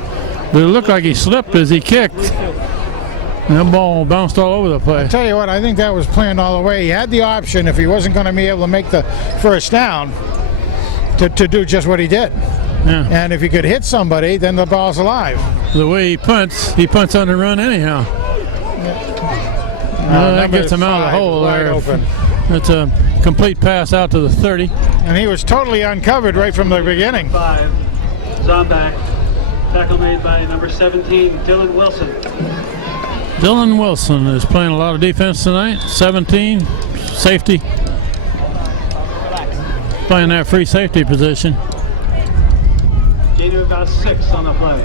But it looked like he slipped as he kicked. And that ball bounced all over the place. Tell you what, I think that was planned all the way. He had the option, if he wasn't going to be able to make the first down, to do just what he did. Yeah. And if he could hit somebody, then the ball's alive. The way he punts on the run anyhow. That gets him out of the hole wide there. open. It's a complete pass out to the 30. And he was totally uncovered right from the beginning. 5, Zombak. Tackle made by number 17, Dylan Wilson. Dylan Wilson is playing a lot of defense tonight. 17, safety. Playing that free safety position. Gain of about 6 on the play.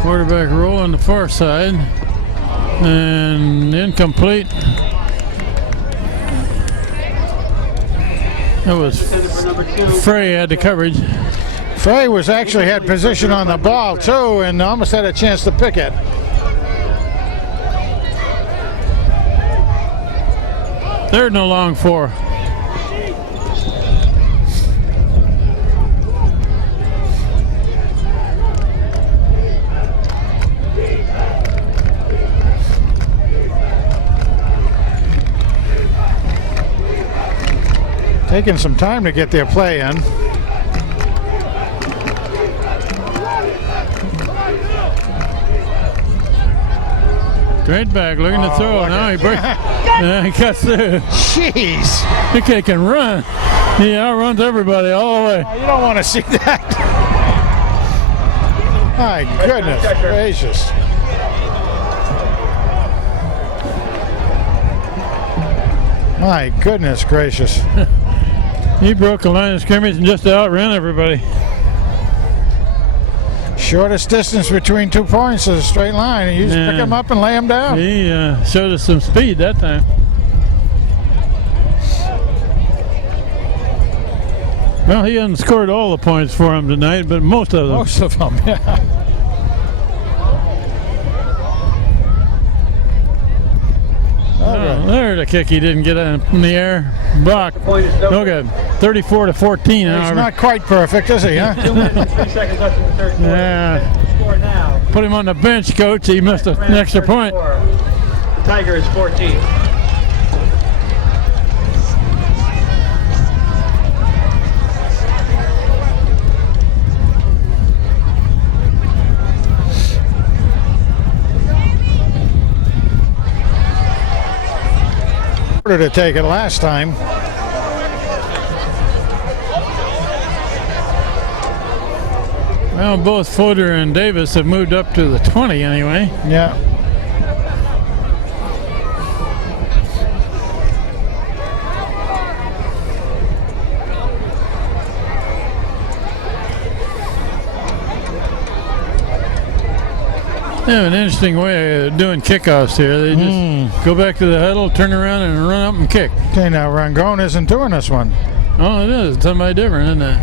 Quarterback roll on the far side. And incomplete. That was Intended for number 2. Frey had the coverage. Frey was actually had position on the ball too, and almost had a chance to pick it. Third and a long 4. Taking some time to get their play in. Straight back, looking to throw. Now he breaks. He cuts through. Jeez. The kid can run. He outruns everybody all the way. You don't want to see that. My goodness gracious. My goodness gracious. He broke the line of scrimmage and just outran everybody. Shortest distance between 2 points is a straight line. You just pick him up and lay him down. He showed us some speed that time. Well, he hasn't scored all the points for him tonight, but most of them. Most of them, yeah. Oh, there's a kick he didn't get in the air. Block. No good. 34-14. He's not quite perfect, is he? Huh? 2 minutes and 3 seconds left in the third quarter. Yeah. Score now. Put him on the bench, coach. He missed an extra point. The Tiger is 14. To take it last time. Well, both Fodor and Davis have moved up to the 20 anyway. Yeah. They have an interesting way of doing kickoffs here. They just go back to the huddle, turn around, and run up and kick. Okay, now Rangone isn't doing this one. Oh, it is. Somebody different, isn't it?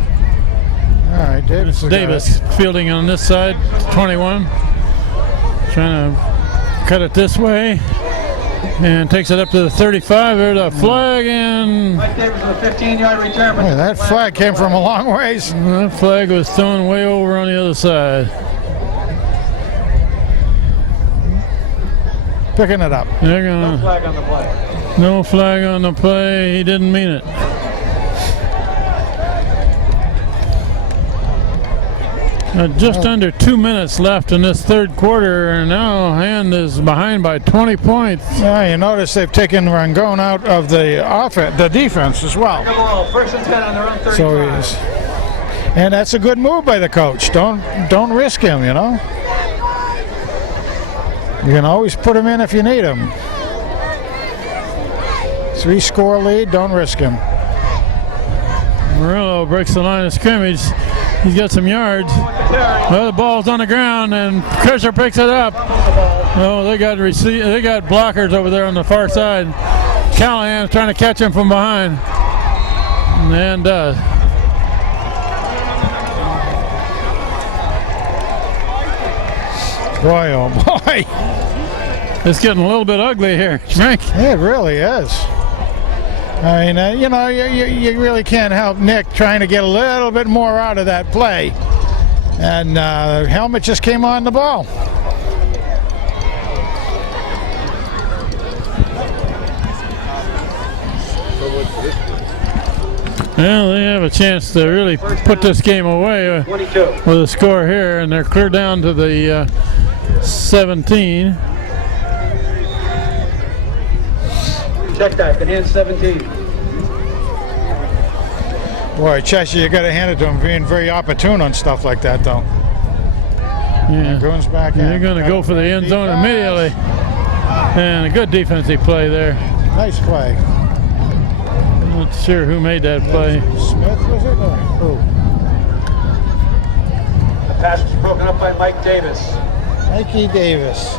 All right, Davis. Davis fielding on this side, 21. Trying to cut it this way. And takes it up to the 35. There's a flag, and Mike Davis with a 15-yard return. Hey, that flag came from a long ways. that flag was thrown way over on the other side. Picking it up. They're No gonna, flag on the play. no flag on the play. He didn't mean it. Just under 2 minutes left in this third quarter, and now Hand is behind by 20 points. Yeah, you notice they've taken Rangone out of the offense, the defense as well. Ball, first and 10 on their own 35. So he is, and that's a good move by the coach. Don't risk him, you know. You can always put him in if you need him. 3-score lead, don't risk him. Murillo breaks the line of scrimmage. He's got some yards. Well, the ball's on the ground, and Cheshire picks it up. Oh, they got blockers over there on the far side. Callahan's trying to catch him from behind, and does. Boy, oh boy. It's getting a little bit ugly here, Frank. It really is. I mean, you know, you really can't help Nick trying to get a little bit more out of that play. And helmet just came on the ball. Well, they have a chance to really put this game away 22. with a score here, and they're clear down to the 17. Check that, the hand 17. Boy, Cheshire, you got to hand it to him being very opportune on stuff like that, though. Yeah. Goes back in. They're going to go for the end zone immediately. And a good defensive play there. Nice play. Not sure who made that play. Smith, was it? Or who? The pass was broken up by Mike Davis. Mikey Davis.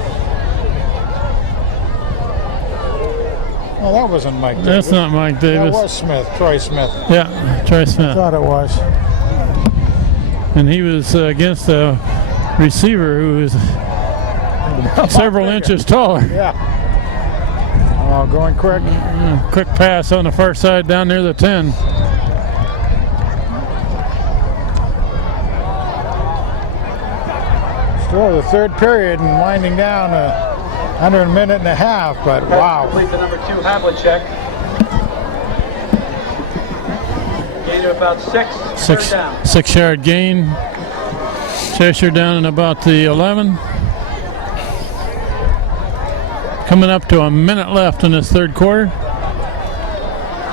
Oh, that wasn't Mike Davis. That's not Mike Davis. That was Smith, Troy Smith. Yeah, Troy Smith. Thought it was. And he was against a receiver who was several inches taller. Yeah. Oh, going quick. Quick pass on the far side down near the 10. Still the third period and winding down under a minute and a half, but wow. Complete the number 2 Havlicek. Gain of about 6. Third down. 6-yard gain. Cheshire down in about the 11. Coming up to a minute left in this third quarter.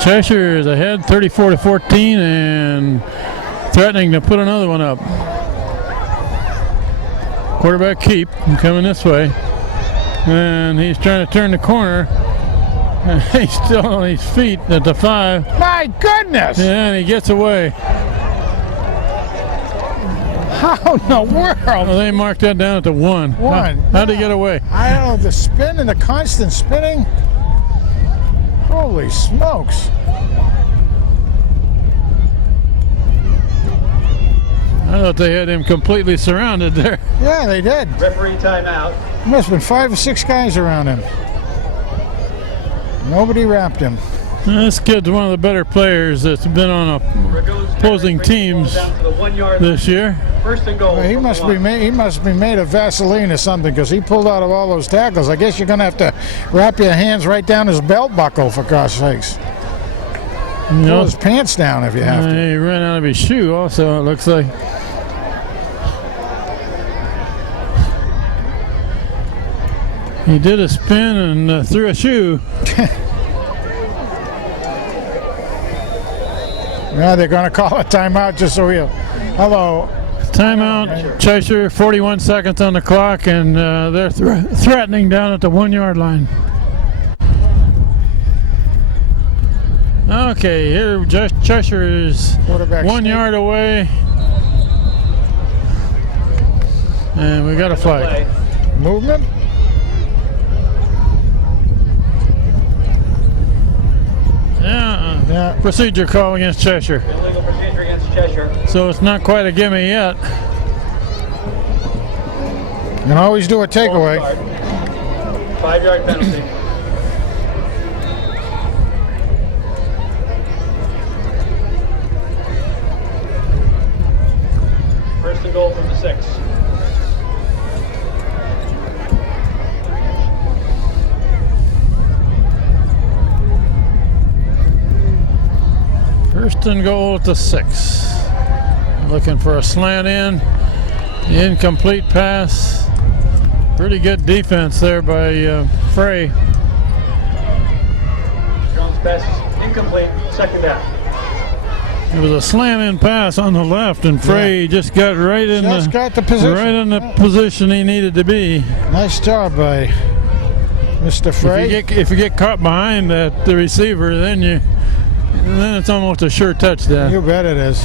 Cheshire is ahead 34-14 and threatening to put another one up. Quarterback keep coming this way. And he's trying to turn the corner. He's still on his feet at the 5. My goodness! Yeah, and he gets away. How in the world? Well, they marked that down at the 1. 1. How'd he get away? I don't know, the spin and the constant spinning. Holy smokes. I thought they had him completely surrounded there. Yeah, they did. Referee timeout. Must have been 5 or 6 guys around him. Nobody wrapped him. This kid's one of the better players that's been on opposing teams this year. First and goal. Well, he must be made of Vaseline or something, because he pulled out of all those tackles. I guess you're going to have to wrap your hands right down his belt buckle, for God's sakes. Pull his pants down if you have to. He ran out of his shoe also, it looks like. He did a spin and threw a shoe. Yeah, they're going to call a timeout just so he'll... Hello. Timeout, Cheshire, 41 seconds on the clock, and they're threatening down at the 1-yard line. Okay, here Cheshire is 1 yard away. And we got a flag. Movement? Yeah. Procedure call against Cheshire. Illegal procedure against Cheshire. So it's not quite a gimme yet. You can always do a takeaway. 5-yard penalty. First and goal from the 6. First and goal at the 6. Looking for a slant in. Incomplete pass. Pretty good defense there by Frey. Jones pass is incomplete. Second down. It was a slant in pass on the left, and Frey just got right in the position. Right in the position he needed to be. Nice job by Mr. Frey. If you get caught behind the receiver, then it's almost a sure touchdown. You bet it is.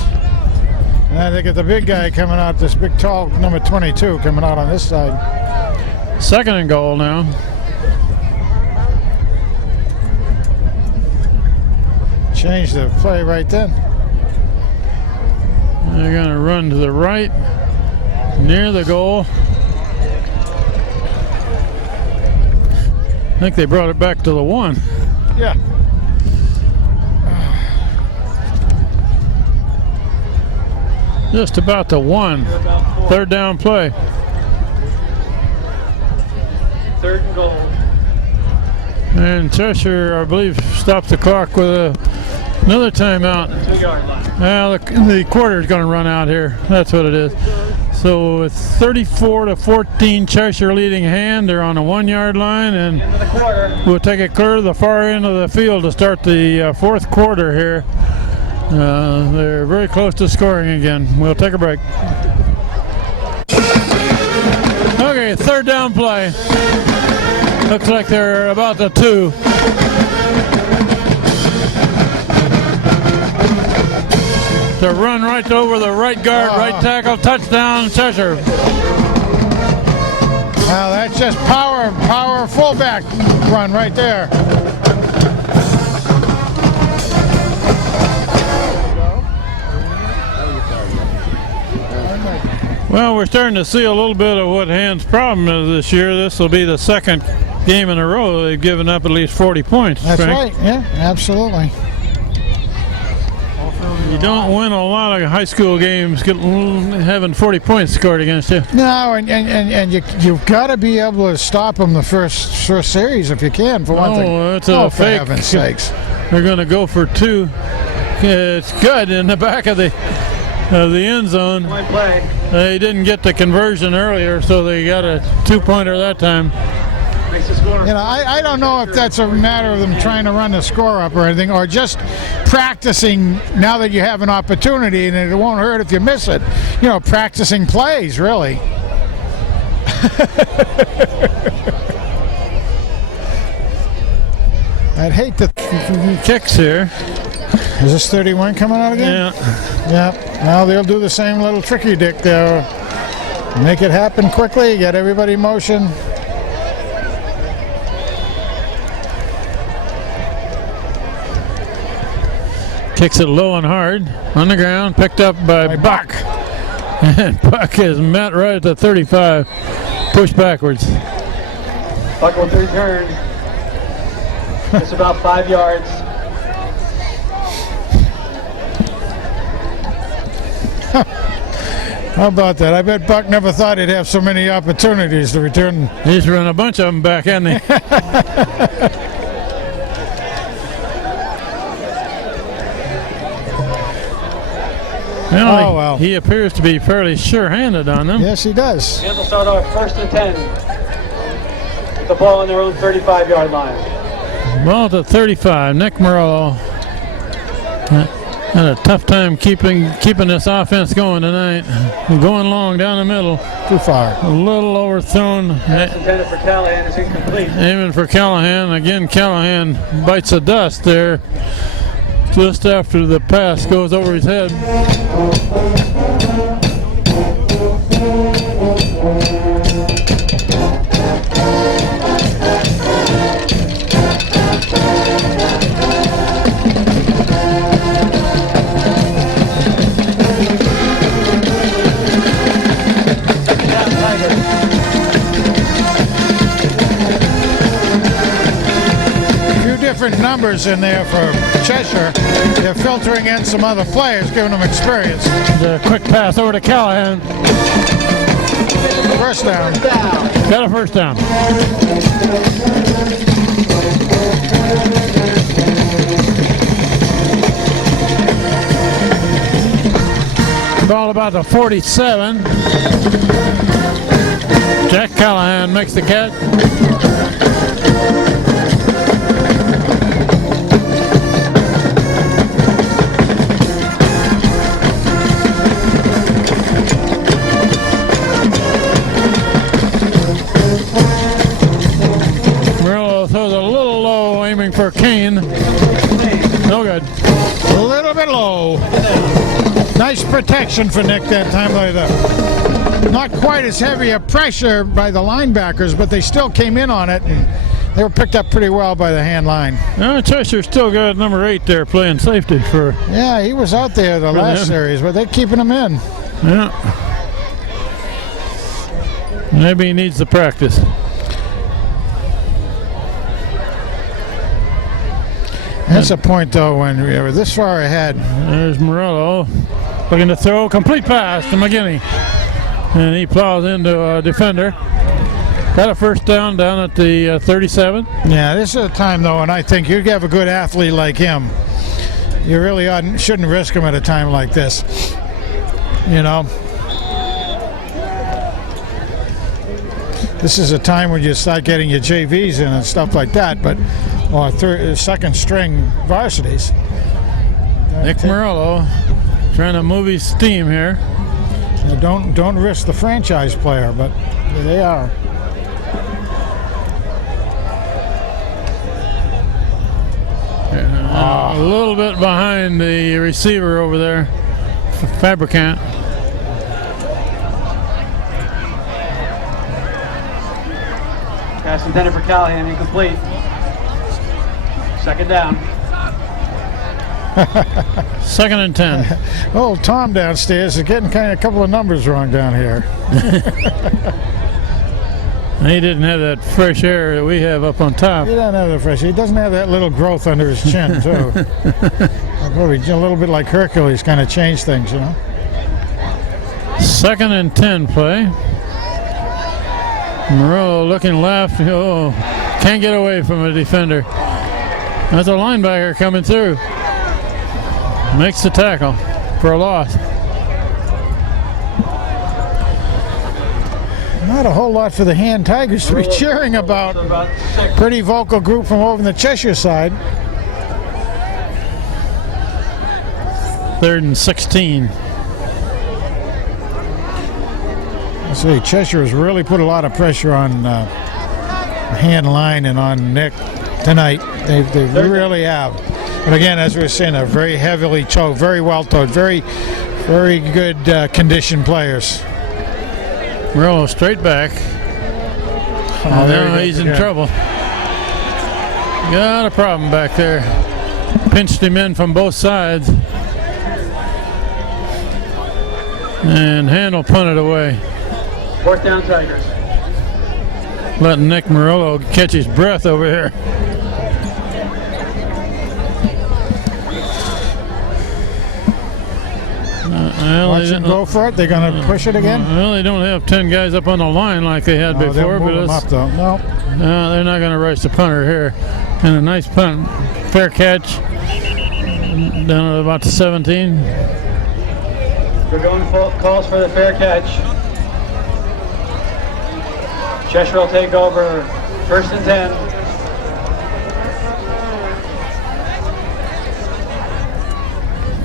And they get the big guy coming out, this big tall number 22 coming out on this side. Second and goal now. Change the play right then. They're going to run to the right, near the goal. I think they brought it back to the 1. Yeah. Just about the 1. Third down play. Third and goal. And Cheshire, I believe, stops the clock with another timeout. 2-yard line. Well, the quarter is going to run out here. That's what it is. So it's 34-14, Cheshire leading hand. They're on the 1-yard line, and End of the quarter. we'll take it clear to the far end of the field to start the fourth quarter here. They're very close to scoring again. We'll take a break. Okay, third down play. Looks like they're about the 2. To run right over the right guard, right tackle, touchdown, Cheshire. Now that's just power fullback run right there. Well, we're starting to see a little bit of what Hand's problem is this year. This will be the second game in a row they've given up at least 40 points. That's Frank. right, yeah, absolutely. You don't win a lot of high school games having 40 points scored against you. No, and you've got to be able to stop them the first series if you can, for one thing. Oh, it's a for fake. heaven's sakes. They're going to go for 2. It's good in the back of the end zone. Point play. They didn't get the conversion earlier, so they got a 2-pointer that time. Makes the score. You know, I don't know if that's a matter of them trying to run the score up or anything, or just practicing now that you have an opportunity, and it won't hurt if you miss it. You know, practicing plays, really. I'd hate to. Kicks here. Is this 31 coming out again? Yeah. Yeah. Now they'll do the same little tricky dick there. Make it happen quickly. Get everybody in motion. Kicks it low and hard on the ground. Picked up by Buck. And Buck is met right at the 35. Pushed backwards. Buck will return. It's about 5 yards. How about that? I bet Buck never thought he'd have so many opportunities to return. He's run a bunch of them back, hasn't he? Well, Oh, well. He appears to be fairly sure-handed on them. Yes, he does. And we'll start off 1st and 10. The ball on their own 35-yard line. Ball at the 35. Nick Morello had a tough time keeping this offense going tonight. Going long down the middle. Too far. A little overthrown. Pass intended for Callahan is incomplete. Aiming for Callahan. Again, Callahan bites the dust there just after the pass goes over his head. Different numbers in there for Cheshire. They're filtering in some other players, giving them experience. The quick pass over to Callahan. First down. Got a first down. Ball about the 47. Jack Callahan makes the catch. For Kane. No good. A little bit low. Nice protection for Nick that time like that. Not quite as heavy a pressure by the linebackers, but they still came in on it, and they were picked up pretty well by the hand line. Cheshire still got number 8 there playing safety for. Yeah, he was out there the last series, but they're keeping him in. Yeah. Maybe he needs the practice. That's a point, though, when we were this far ahead. There's Morello looking to throw. Complete pass to McGinney. And he plows into a defender. Got a first down at the 37. Yeah, this is a time, though, and I think you have a good athlete like him. You really shouldn't risk him at a time like this. You know? This is a time when you start getting your JVs in and stuff like that, but or second string varsities. Nick Morello trying to move his steam here. Don't risk the franchise player, but they are. A little bit behind the receiver over there, Fabricant. Pass intended for Callahan, incomplete. Second down. 2nd and 10. Oh, Tom downstairs is getting kind of a couple of numbers wrong down here. He didn't have that fresh air that we have up on top. He doesn't have the fresh. He doesn't have that little growth under his chin, too. Probably a little bit like Hercules, kind of changed things, you know. 2nd and 10 play. Morello looking left. Oh, can't get away from a defender. That's a linebacker coming through. Makes the tackle for a loss. Not a whole lot for the Hand Tigers to be cheering about. Pretty vocal group from over on the Cheshire side. 3rd and 16. See, Cheshire has really put a lot of pressure on the hand line and on Nick tonight. They really have. But again, as we were saying, they're very heavily towed, very well towed, very good conditioned players. Murillo straight back. Oh, there now he's in trouble. Got a problem back there. Pinched him in from both sides. And Handel punted away. 4th down, Tigers. Letting Nick Murillo catch his breath over here. Watch them go for it. They're going to push it again. Well, they don't have 10 guys up on the line like they had before, but them up, though. No. They're not going to rush the punter here. And a nice punt, fair catch down at about the 17. We're going full calls for the fair catch. Cheshire will take over 1st and 10.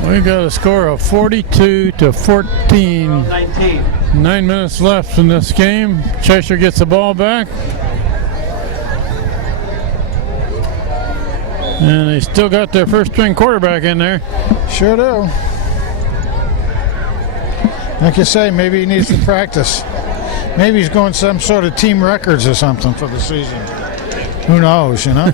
We got a score of 42-14. 19. 9 minutes left in this game. Cheshire gets the ball back. And they still got their first string quarterback in there. Sure do. Like you say, maybe he needs to practice. Maybe he's going some sort of team records or something for the season. Who knows, you know?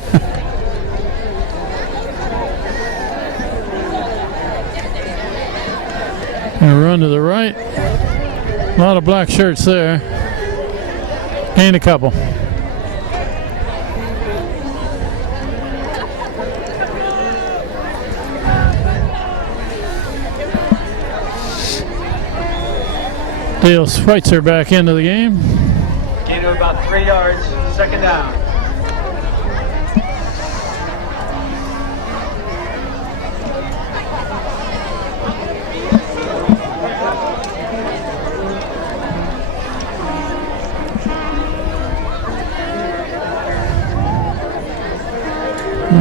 And a run to the right. A lot of black shirts there. Gained a couple. Dale Schweitzer back into the game. Gain of about 3 yards. 2nd down.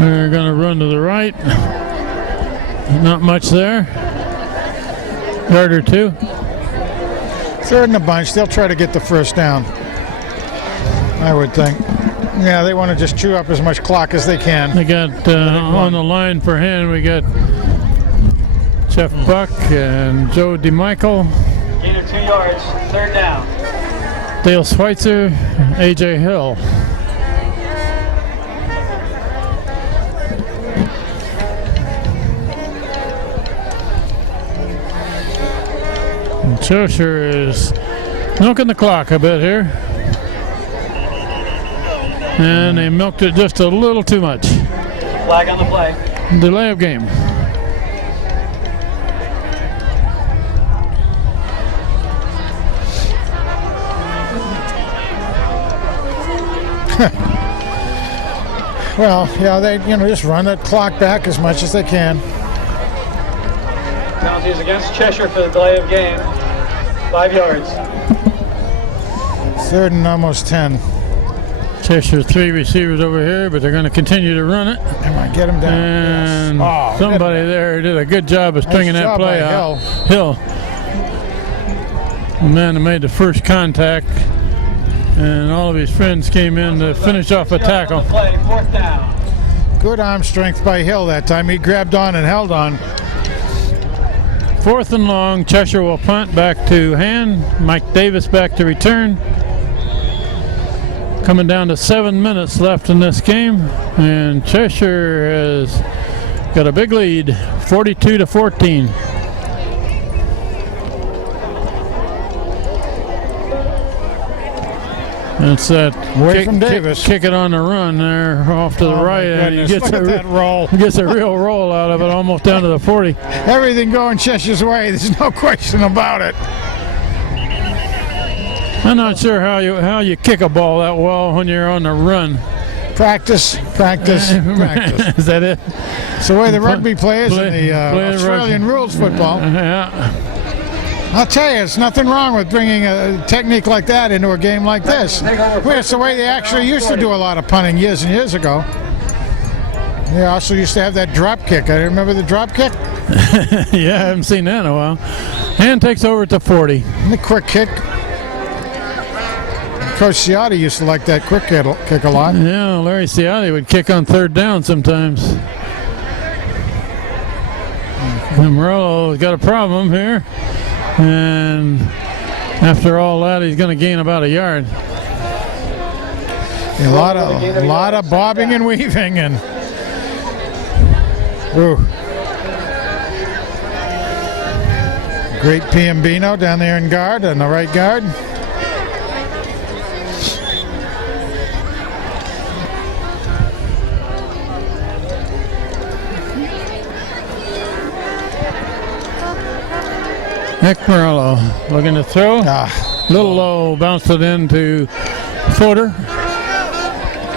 They're going to run to the right. Not much there. Yard or two. 3rd and a bunch. They'll try to get the 1st down, I would think. Yeah, they want to just chew up as much clock as they can. They got on the line for hand, we got Jeff Buck and Joe DeMichael. Gain of 2 yards. 3rd down. Dale Schweitzer, A.J. Hill. Cheshire is milking the clock a bit here. And they milked it just a little too much. Flag on the play. Delay of game. Well, yeah, they just run that clock back as much as they can. Penalty is against Cheshire for the delay of game. 5 yards. 3rd and almost 10. Cheshire 3 receivers over here, but they're going to continue to run it. Come on, get him down. And yes. somebody there did a good job of stringing Nice that job play by out. Hill. The man that made the first contact, and all of his friends came in to finish off a tackle. Play, 4th down. Good arm strength by Hill that time. He grabbed on and held on. 4th and long. Cheshire will punt back to hand. Mike Davis back to return. Coming down to 7 minutes left in this game, and Cheshire has got a big lead, 42-14. It's that from Davis. Kick it on the run there off to the right, and he gets a real roll out of it, almost down to the 40. Everything going Cheshire's way. There's no question about it. I'm not sure how you kick a ball that well when you're on the run. Practice. Is that it? It's the way the rugby plays in the Australian rules football. Yeah. I'll tell you, there's nothing wrong with bringing a technique like that into a game like this. It's the way they actually used to do a lot of punting years and years ago. They also used to have that drop kick. I remember the drop kick. Yeah, I haven't seen that in a while. And takes over to 40. And the quick kick. Coach Ciotti used to like that quick kick a lot. Yeah, Larry Ciotti would kick on third down sometimes. And Morello's got a problem here. And after all that, he's going to gain about a yard. A lot of bobbing and weaving, and ooh. Great Piambino down there in guard, on the right guard. Nick Morello looking to throw. Little low, bounced it into Fodor.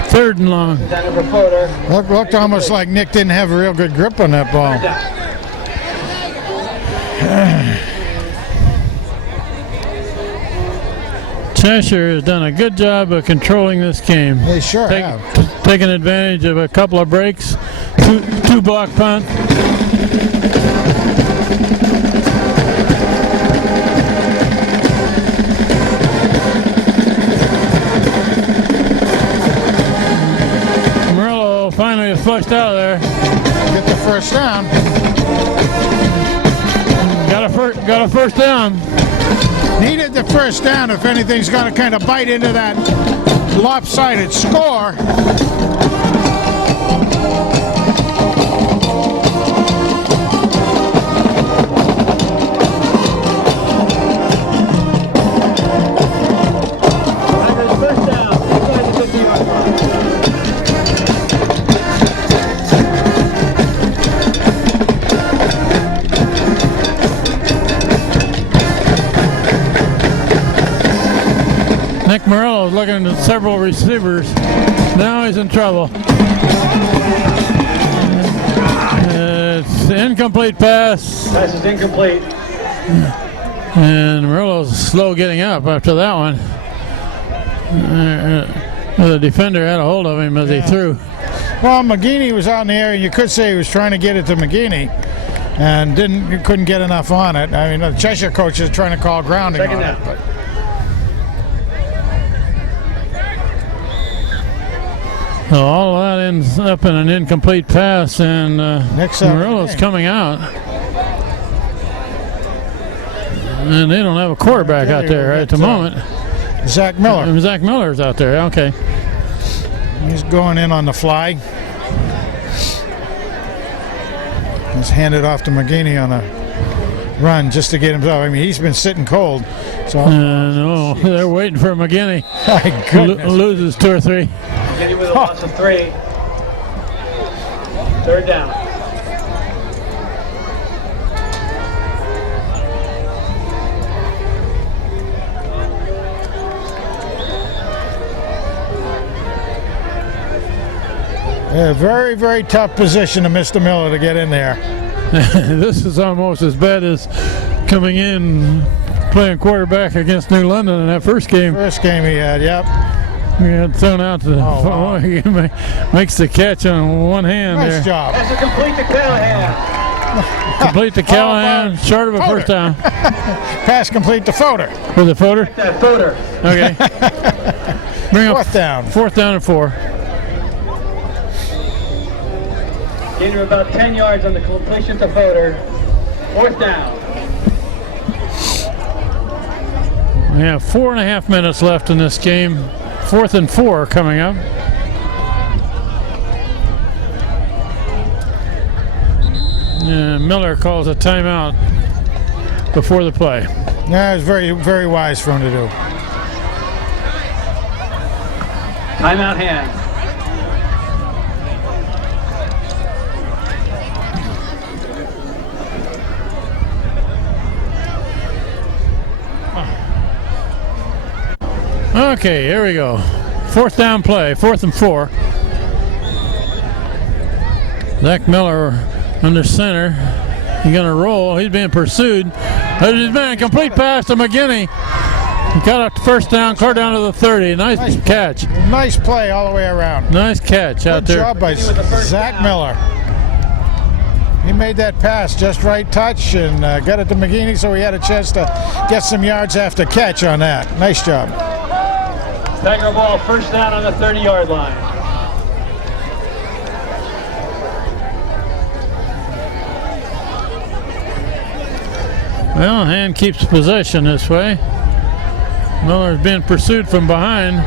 Third and long. Looked almost like Nick didn't have a real good grip on that ball. Cheshire has done a good job of controlling this game. They sure have. Taking advantage of a couple of breaks, two block punt. Morello finally flushed out of there. Get the first down. Got a first down. Needed the first down if anything's going to kind of bite into that lopsided score. First down, inside the 50-yard line. Nick Morello is looking at several receivers. Now he's in trouble. It's an incomplete pass. Pass is incomplete. And Morello's slow getting up after that one. The defender had a hold of him as he threw. Well, McGinney was out in the air, and you could say he was trying to get it to McGinney, and couldn't get enough on it. I mean, the Cheshire coach is trying to call grounding Second on down. it. But So all of that ends up in an incomplete pass, and Morello's coming out. And they don't have a quarterback out there at the moment. Zach Miller. Zach Miller's out there, okay. He's going in on the fly. He's handed off to McGinney on a run just to get himself. I mean, he's been sitting cold. So No, they're waiting for McGinney. my goodness. Loses 2 or 3. McGinney with a loss of 3. Third down. Yeah, very, very tough position to Mr. Miller to get in there. This is almost as bad as coming in playing quarterback against New London in that first game. First game he had, yep. He had thrown out the wow. He makes the catch on one hand Nice there. job. Pass is complete to Callahan. Complete to Callahan, short of a Fodor. first down. Pass complete to Fodor. Was it Fodor? That Fodor. Okay. Bring up Fourth down. 4th down and 4. Gain of about 10 yards on the completion to Fodor. 4th down. We have 4.5 minutes left in this game. 4th and 4 coming up. And Miller calls a timeout before the play. Yeah, it was very, very wise for him to do. Timeout hand. Okay, here we go. 4th down play, 4th and 4. Zach Miller under center. He's going to roll. He's being pursued. There's been a complete pass to McGinney. He got a first down, clear down to the 30. Nice catch. Nice play all the way around. Nice catch out Good there. job by Zach Miller. He made that pass just right touch and got it to McGinney, so he had a chance to get some yards after catch on that. Nice job. Tiger ball, first down on the 30-yard line. Well, Hand keeps possession this way. Miller's being pursued from behind.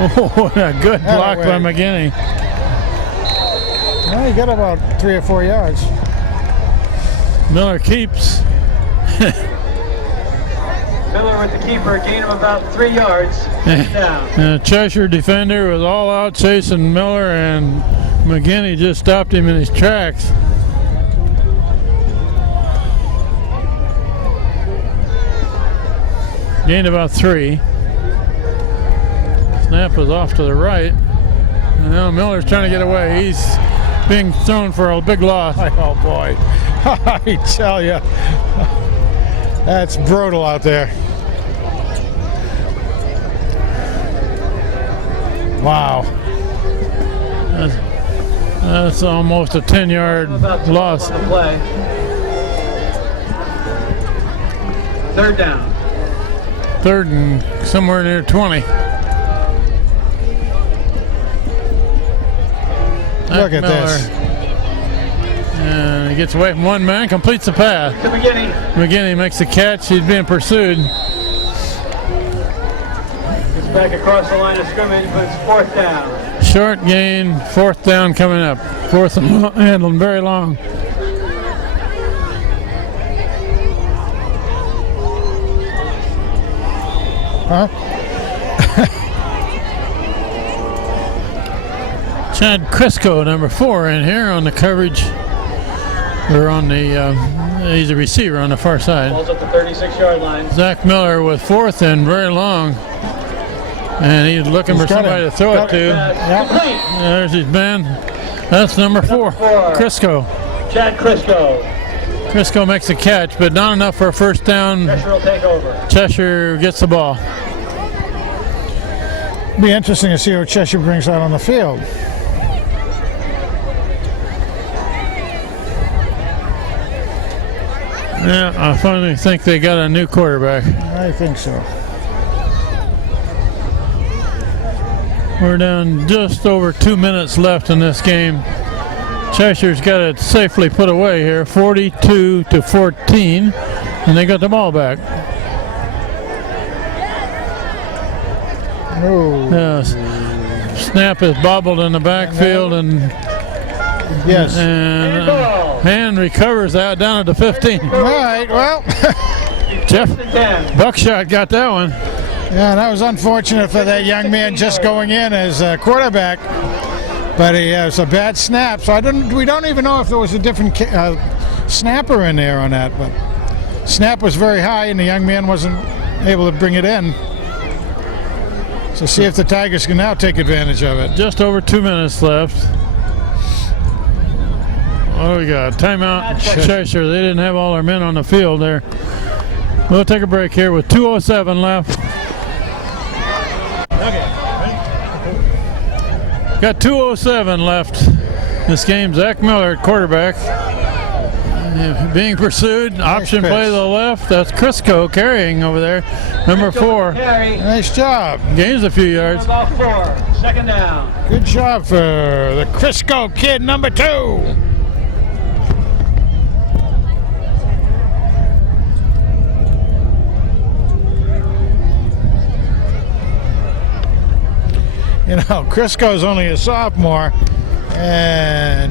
Oh, a good block by McGinney. Well, he got about 3 or 4 yards. Miller keeps. Miller with the keeper, gain of about 3 yards. Down. And Cheshire defender was all out chasing Miller, and McGinney just stopped him in his tracks. Gained about 3. Snap was off to the right. And now Miller's trying to get away. He's being thrown for a big loss. Oh boy, I tell you, that's brutal out there. Wow. That's almost a 10-yard loss. On the play. Third down. Third and somewhere near 20. Look at this. And he gets away from one man, completes the pass. To McGinney. McGinney makes the catch. He's being pursued. Gets back across the line of scrimmage, but it's fourth down. Short gain, fourth down coming up. Fourth and handling very long. Huh? Chad Crisco, number 4, in here on the coverage. Or on the, he's a receiver on the far side. Ball's up the 36-yard line. Zach Miller with fourth and very long. And he's looking for somebody to throw it to. Complete. There's his man. That's number 4, Crisco. Chad Crisco. Crisco makes a catch, but not enough for a first down. Cheshire will take over. Cheshire gets the ball. Be interesting to see what Cheshire brings out on the field. Yeah, I finally think they got a new quarterback. I think so. We're down just over 2 minutes left in this game. Cheshire's got it safely put away here, 42-14, and they got the ball back. Oh. Yes. Snap is bobbled in the backfield, and Yes. and Hand recovers that down at the 15. All right. Well. Jeff Buckshot got that one. Yeah, that was unfortunate for that young man just going in as a quarterback. But he has a bad snap, so we don't even know if there was a different snapper in there on that. But snap was very high, and the young man wasn't able to bring it in. So see if the Tigers can now take advantage of it. Just over 2 minutes left. What do we got? Timeout. Cheshire. They didn't have all their men on the field there. We'll take a break here with 2:07 left. Got 2:07 left. This game, Zach Miller at quarterback. Being pursued. Option play to the left. That's Crisco carrying over there. Number 4. Nice job. Gains a few yards. About 4. Second down. Good job for the Crisco kid, number 2. You know, Crisco's only a sophomore, and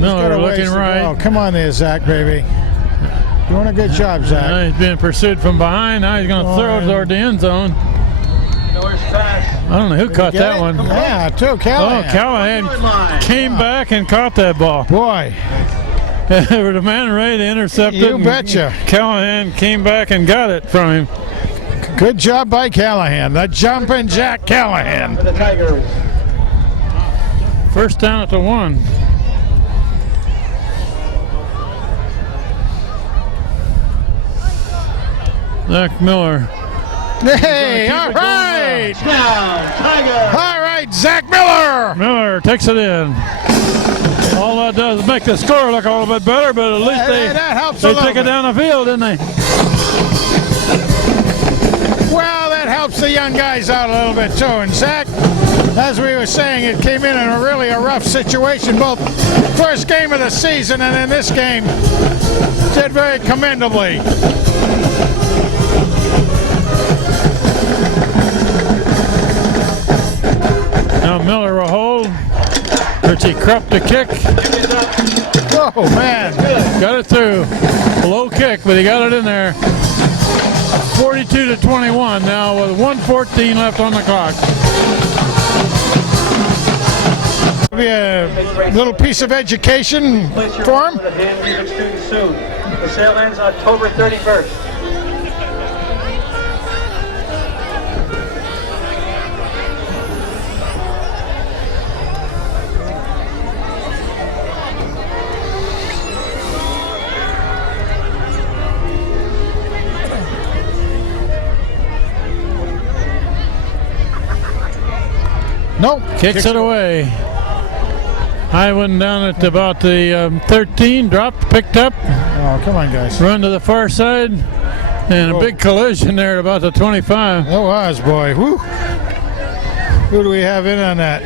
Miller looking right. Oh, come on there, Zach, baby. Doing a good job, Zach. He's being pursued from behind. Now he's going to throw it toward the end zone. Miller's pass. I don't know who caught that one. Yeah, too, Callahan. Oh, Callahan came back and caught that ball. Boy. There was a man ready to intercept it. You betcha. Callahan came back and got it from him. Good job by Callahan. The jumping Jack Callahan. For the Tigers. First down at the 1. Zach Miller. Hey, all right. Down, Tigers. All right, Zach Miller. Miller takes it in. All that does is make the score look a little bit better, but at least That helps a they little take it bit. down the field, didn't they? Well, that helps the young guys out a little bit too. And Zach, as we were saying, it came in a really rough situation, both first game of the season and in this game, did very commendably. Now Miller will hold. Richie Krupp to kick. Oh man, Got it through. Low kick, but he got it in there. 42-21 now with 1:14 left on the clock. be a little piece of education for him. The hand music students soon. The sale ends October 31st. Nope. Kicks it away. High one down at about the 13, dropped, picked up, Oh, come on, guys. run to the far side, and a big collision there at about the 25. That was, boy. Woo. Who do we have in on that?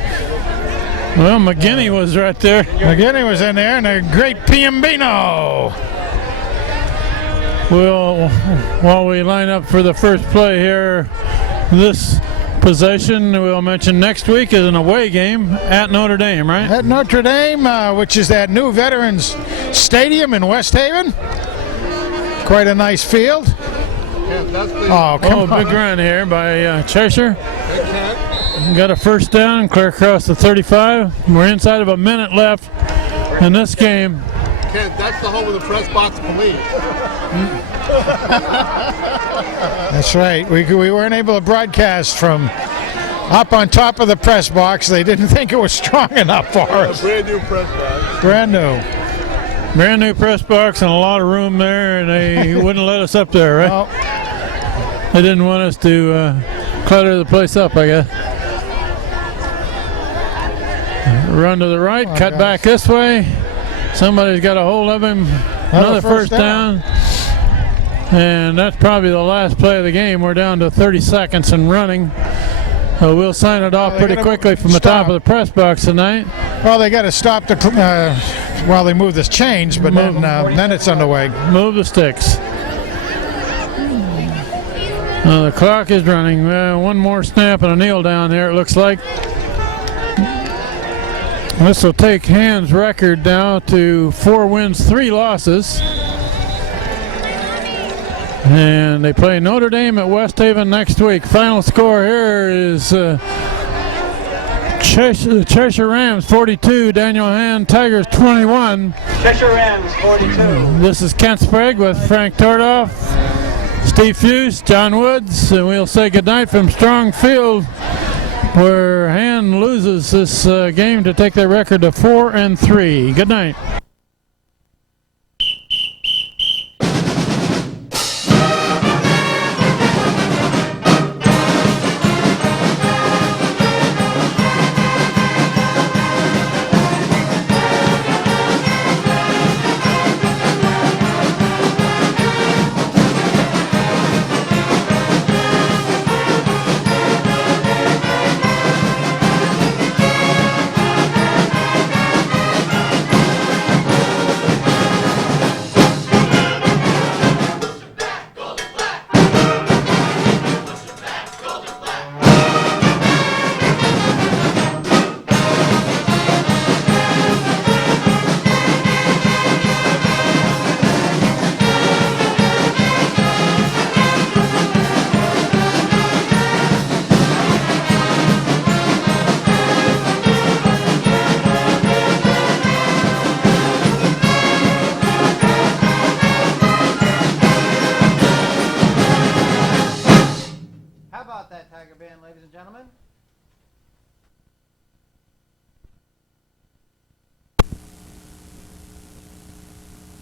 Well, McGinney was right there. McGinney was in there, and a great Piambino. Well, while we line up for the first play here, this possession we'll mention next week is an away game at Notre Dame, right? At Notre Dame, which is that new Veterans Stadium in West Haven. Quite a nice field. Oh, come on. Big run here by Cheshire. Got a first down, clear across the 35. We're inside of a minute left in this game. Kent, that's the home of the press box police. That's right. We weren't able to broadcast from up on top of the press box. They didn't think it was strong enough for us. Brand new press box. Brand new. Brand new press box and a lot of room there, and they wouldn't let us up there, right? Oh, They didn't want us to clutter the place up, I guess. Run to the right, cut back this way. Somebody's got a hold of him. Another first down. And that's probably the last play of the game. We're down to 30 seconds and running. So we'll sign it off pretty quickly from the top of the press box tonight. well, they got to stop the while they move this change, but then it's underway. Move the sticks. The clock is running. One more snap and a kneel down there, it looks like. This will take Hand's record now to 4 wins, 3 losses. And they play Notre Dame at West Haven next week. Final score here is Cheshire Rams 42, Daniel Hand Tigers 21. Cheshire Rams 42. This is Kent Sprague with Frank Tordoff, Steve Fuse, John Woods, and we'll say goodnight from Strong Field, where Hand loses this game to take their record to 4-3. Good night.